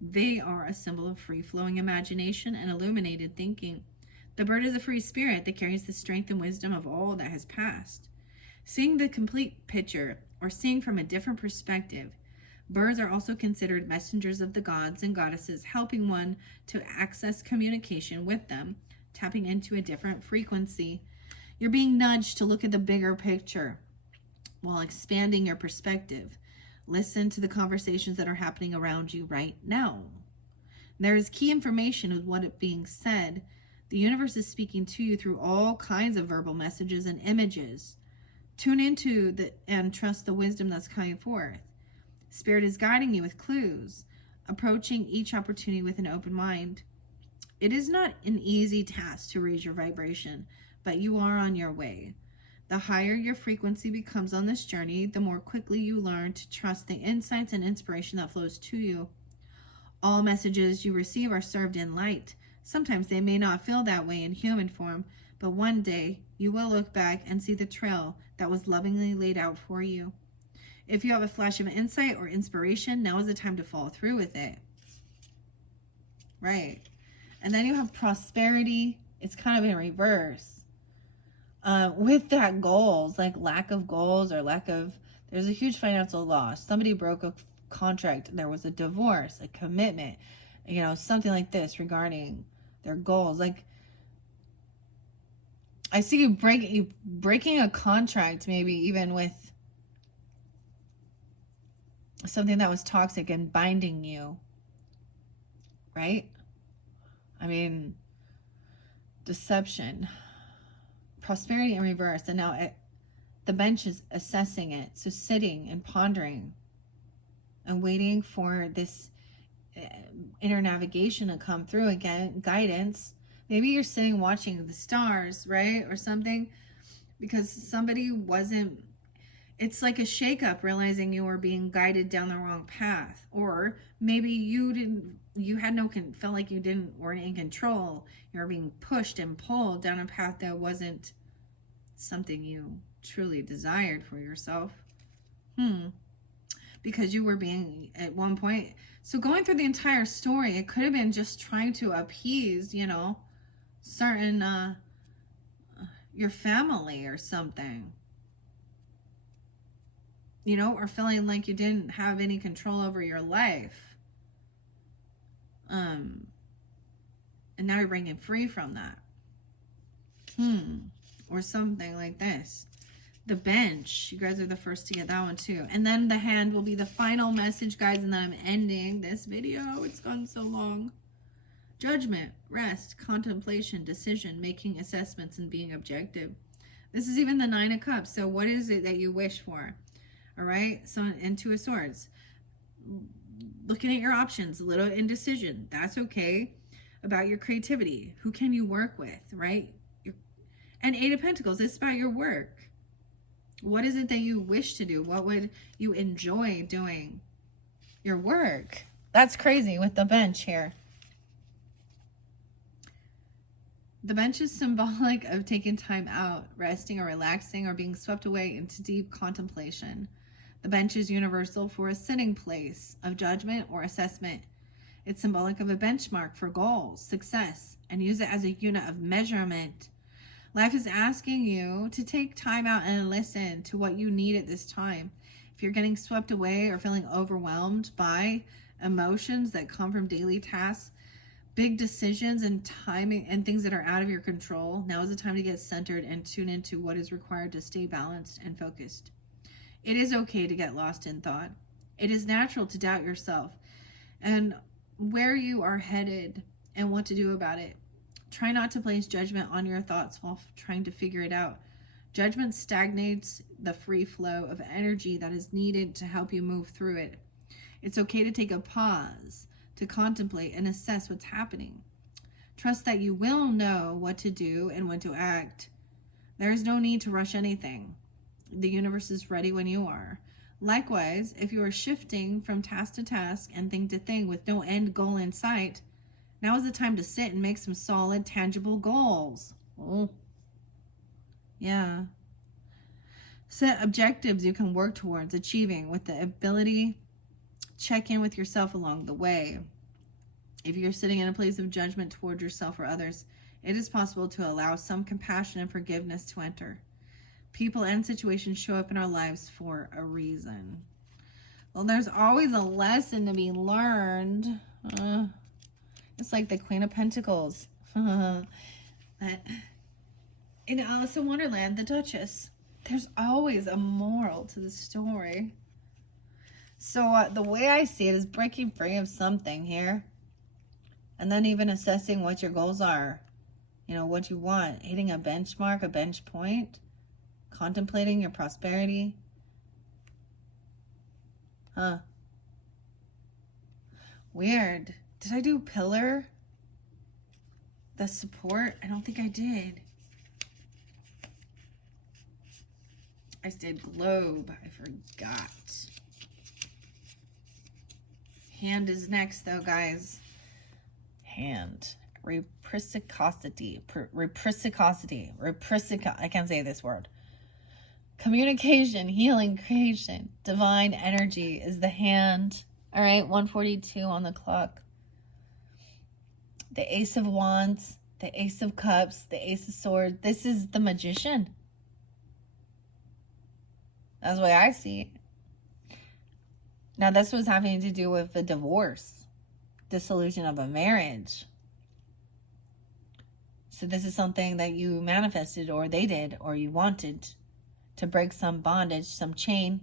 They are a symbol of free-flowing imagination and illuminated thinking. The Bird is a free spirit that carries the strength and wisdom of all that has passed. Seeing the complete picture, or seeing from a different perspective. Birds are also considered messengers of the gods and goddesses, helping one to access communication with them, tapping into a different frequency. You're being nudged to look at the bigger picture while expanding your perspective. Listen to the conversations that are happening around you right now. There is key information of what is being said. The universe is speaking to you through all kinds of verbal messages and images. Tune into and trust the wisdom that's coming forth. Spirit is guiding you with clues, approaching each opportunity with an open mind. It is not an easy task to raise your vibration, but you are on your way. The higher your frequency becomes on this journey, the more quickly you learn to trust the insights and inspiration that flows to you. All messages you receive are served in light. Sometimes they may not feel that way in human form, but one day you will look back and see the trail that was lovingly laid out for you. If you have a flash of insight or inspiration, now is the time to follow through with it. Right. And then you have prosperity. It's kind of in reverse. With that goals, like lack of goals or there's a huge financial loss. Somebody broke a contract. There was a divorce, a commitment, something like this regarding their goals. Like, I see you breaking a contract, maybe even with something that was toxic and binding you, right? I mean, deception. Prosperity in reverse, and now the bench is assessing it. So sitting and pondering and waiting for this inner navigation to come through again, guidance. Maybe you're sitting watching the stars, right? Or something, because somebody wasn't, it's like a shakeup, realizing you were being guided down the wrong path. Or maybe felt like you weren't in control. You were being pushed and pulled down a path that wasn't something you truly desired for yourself. Because you were being at one point. So going through the entire story, it could have been just trying to appease, certain, your family or something. Or feeling like you didn't have any control over your life. And now you're breaking free from that. Or something like this. The bench. You guys are the first to get that one too. And then the Hand will be the final message, guys. And then I'm ending this video. It's gone so long. Judgment, rest, contemplation, decision, making assessments, and being objective. This is even the 9 of Cups. So what is it that you wish for? All right. So and 2 of Swords. Looking at your options, a little indecision. That's okay. About your creativity. Who can you work with, right? And 8 of Pentacles. It's about your work. What is it that you wish to do? What would you enjoy doing? Your work. That's crazy with the bench here. The bench is symbolic of taking time out, resting or relaxing, or being swept away into deep contemplation. The bench is universal for a sitting place of judgment or assessment. It's symbolic of a benchmark for goals, success, and use it as a unit of measurement. Life is asking you to take time out and listen to what you need at this time. If you're getting swept away or feeling overwhelmed by emotions that come from daily tasks, big decisions and timing and things that are out of your control, now is the time to get centered and tune into what is required to stay balanced and focused. It is okay to get lost in thought. It is natural to doubt yourself and where you are headed and what to do about it. Try not to place judgment on your thoughts while trying to figure it out. Judgment stagnates the free flow of energy that is needed to help you move through it. It's okay to take a pause, to contemplate and assess what's happening. Trust that you will know what to do and when to act. There is no need to rush anything. The universe is ready when you are. Likewise, if you are shifting from task to task and thing to thing with no end goal in sight, now is the time to sit and make some solid, tangible goals. Oh, yeah. Set objectives you can work towards achieving with the ability to check in with yourself along the way. If you're sitting in a place of judgment toward yourself or others, it is possible to allow some compassion and forgiveness to enter. People and situations show up in our lives for a reason. Well, there's always a lesson to be learned. It's like the Queen of Pentacles. In Alice in Wonderland, the Duchess. There's always a moral to the story. So the way I see it is breaking free of something here. And then even assessing what your goals are. You know, what you want. Hitting a benchmark, a bench point. Contemplating your prosperity. Weird. Did I do pillar? The support? I don't think I did. I did globe. I forgot. Hand is next though, guys. Hand. Reciprocity. I can't say this word. Communication, healing, creation, divine energy is the hand. All right, 142 on the clock. The Ace of Wands, the Ace of Cups, the Ace of Swords. This is the Magician. That's the way I see it. Now, this was having to do with a divorce, dissolution of a marriage. So this is something that you manifested, or they did, or you wanted to break some bondage, some chain.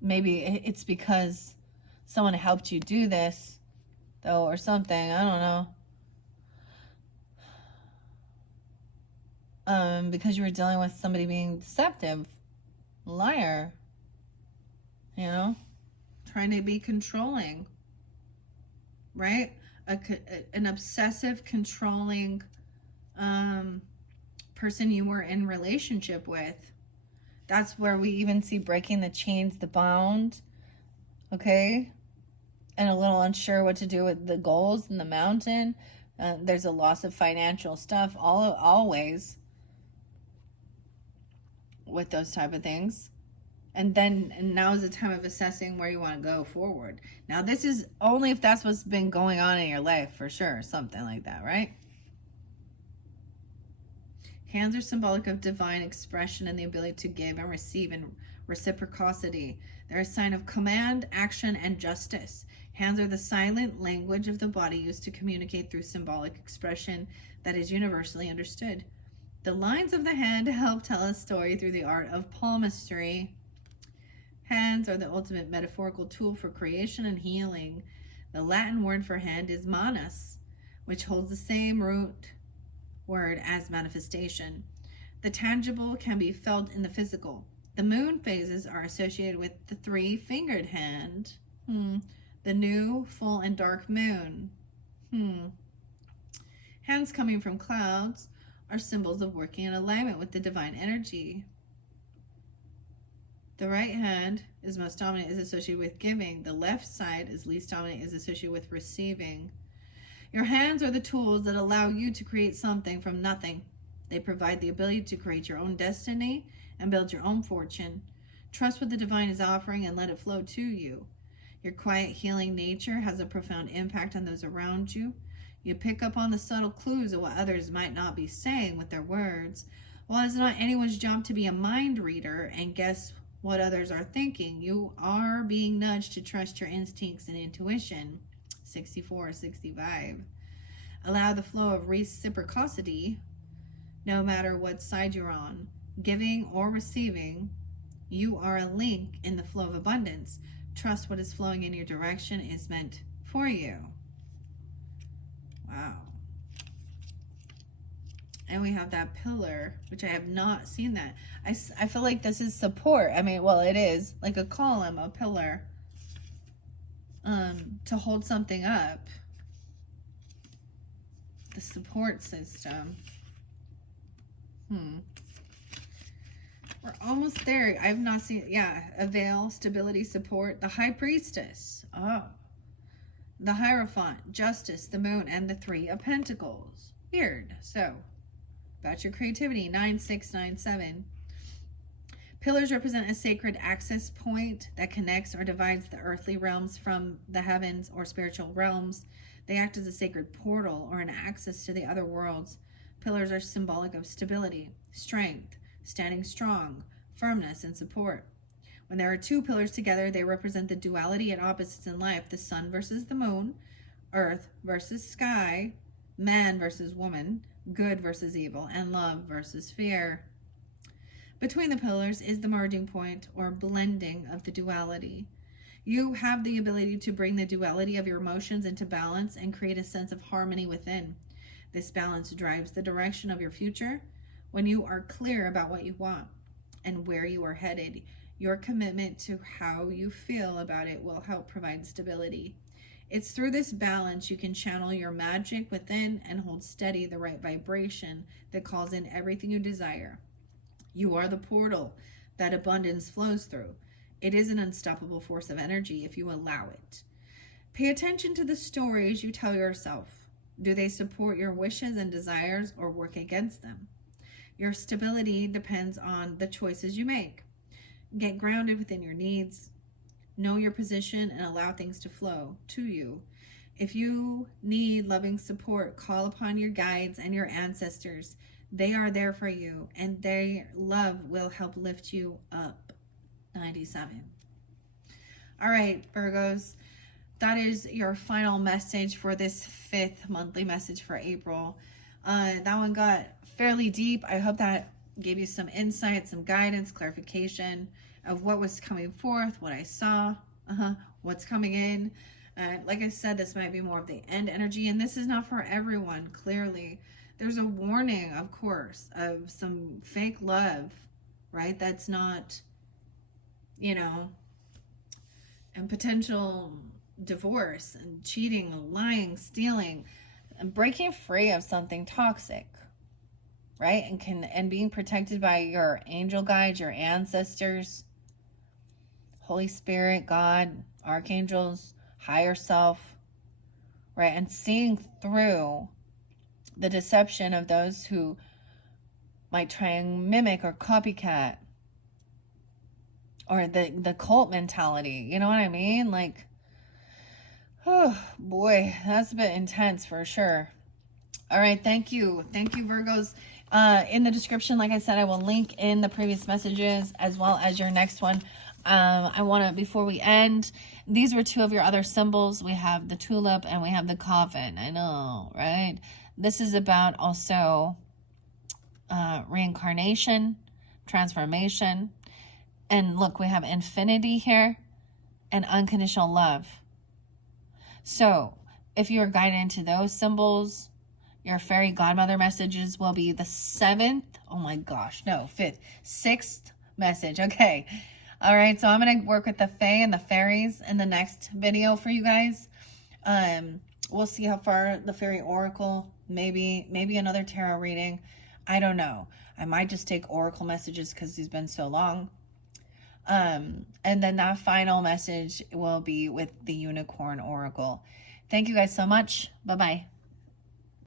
Maybe it's because someone helped you do this, though, or something. I don't know. Because you were dealing with somebody being deceptive, liar, you know, trying to be controlling, right? An obsessive, controlling person you were in relationship with. That's where we even see breaking the chains, the bound, okay? And a little unsure what to do with the goals in the mountain. There's a loss of financial stuff, always, with those type of things. And now is the time of assessing where you want to go forward. Now, this is only if that's what's been going on in your life, for sure. Something like that, right? Hands are symbolic of divine expression and the ability to give and receive in reciprocity. They're a sign of command, action, and justice. Hands are the silent language of the body used to communicate through symbolic expression that is universally understood. The lines of the hand help tell a story through the art of palmistry. Hands are the ultimate metaphorical tool for creation and healing. The Latin word for hand is manus, which holds the same root word as manifestation. The tangible can be felt in the physical. The moon phases are associated with the three-fingered hand. The new, full, and dark moon. Hands coming from clouds are symbols of working in alignment with the divine energy. The right hand is most dominant, is associated with giving. The left side is least dominant, is associated with receiving. Your hands are the tools that allow you to create something from nothing. They provide the ability to create your own destiny and build your own fortune. Trust what the divine is offering and let it flow to you. Your quiet, healing nature has a profound impact on those around you. You pick up on the subtle clues of what others might not be saying with their words. While it's not anyone's job to be a mind reader and guess what others are thinking, you are being nudged to trust your instincts and intuition. 64, 65. Allow the flow of reciprocity, no matter what side you're on, giving or receiving. You are a link in the flow of abundance. Trust what is flowing in your direction is meant for you. Wow. And we have that pillar, which I have not seen that. I feel like this is support. I mean, well, it is like a column, a pillar, to hold something up. The support system. We're almost there. I've not seen, yeah, a veil, stability, support. The High Priestess. Oh. The Hierophant, Justice, the Moon, and the Three of Pentacles. Weird. So, about your creativity. 9697. Pillars represent a sacred access point that connects or divides the earthly realms from the heavens or spiritual realms. They act as a sacred portal or an access to the other worlds. Pillars are symbolic of stability, strength, standing strong, firmness, and support. When there are two pillars together, they represent the duality and opposites in life: the sun versus the moon, earth versus sky, man versus woman, good versus evil, and love versus fear. Between the pillars is the merging point or blending of the duality. You have the ability to bring the duality of your emotions into balance and create a sense of harmony within. This balance drives the direction of your future. When you are clear about what you want and where you are headed, your commitment to how you feel about it will help provide stability. It's through this balance you can channel your magic within and hold steady the right vibration that calls in everything you desire. You are the portal that abundance flows through. It is an unstoppable force of energy if you allow it. Pay attention to the stories you tell yourself. Do they support your wishes and desires or work against them? Your stability depends on the choices you make. Get grounded within your needs. Know your position and allow things to flow to you. If you need loving support, call upon your guides and your ancestors. They are there for you, and their love will help lift you up. 97. All right, Virgos. That is your final message for this 5th monthly message for April. That one got fairly deep. I hope that gave you some insight, some guidance, clarification of what was coming forth, what I saw, what's coming in. Like I said, this might be more of the end energy, and this is not for everyone, clearly. There's a warning, of course, of some fake love, right? That's not, and potential divorce and cheating, lying, stealing, and breaking free of something toxic, right? And being protected by your angel guides, your ancestors, Holy Spirit, God, archangels, higher self, right? And seeing through the deception of those who might try and mimic or copycat, or the cult mentality. You know what I mean? Like, oh boy, that's a bit intense for sure. All right, thank you, Virgos. In the description, like I said, I will link in the previous messages as well as your next one. I want to, before we end, these were two of your other symbols. We have the tulip and we have the coffin. I know, right? This is about also reincarnation, transformation. And look, we have infinity here and unconditional love. So if you're guided into those symbols, your fairy godmother messages will be the 7th. Oh my gosh, no, 5th, 6th message. Okay. All right. So I'm going to work with the fae and the fairies in the next video for you guys. We'll see how far the fairy oracle, maybe another tarot reading. I don't know. I might just take oracle messages because these been so long. And then that final message will be with the Unicorn Oracle. Thank you guys so much. Bye-bye.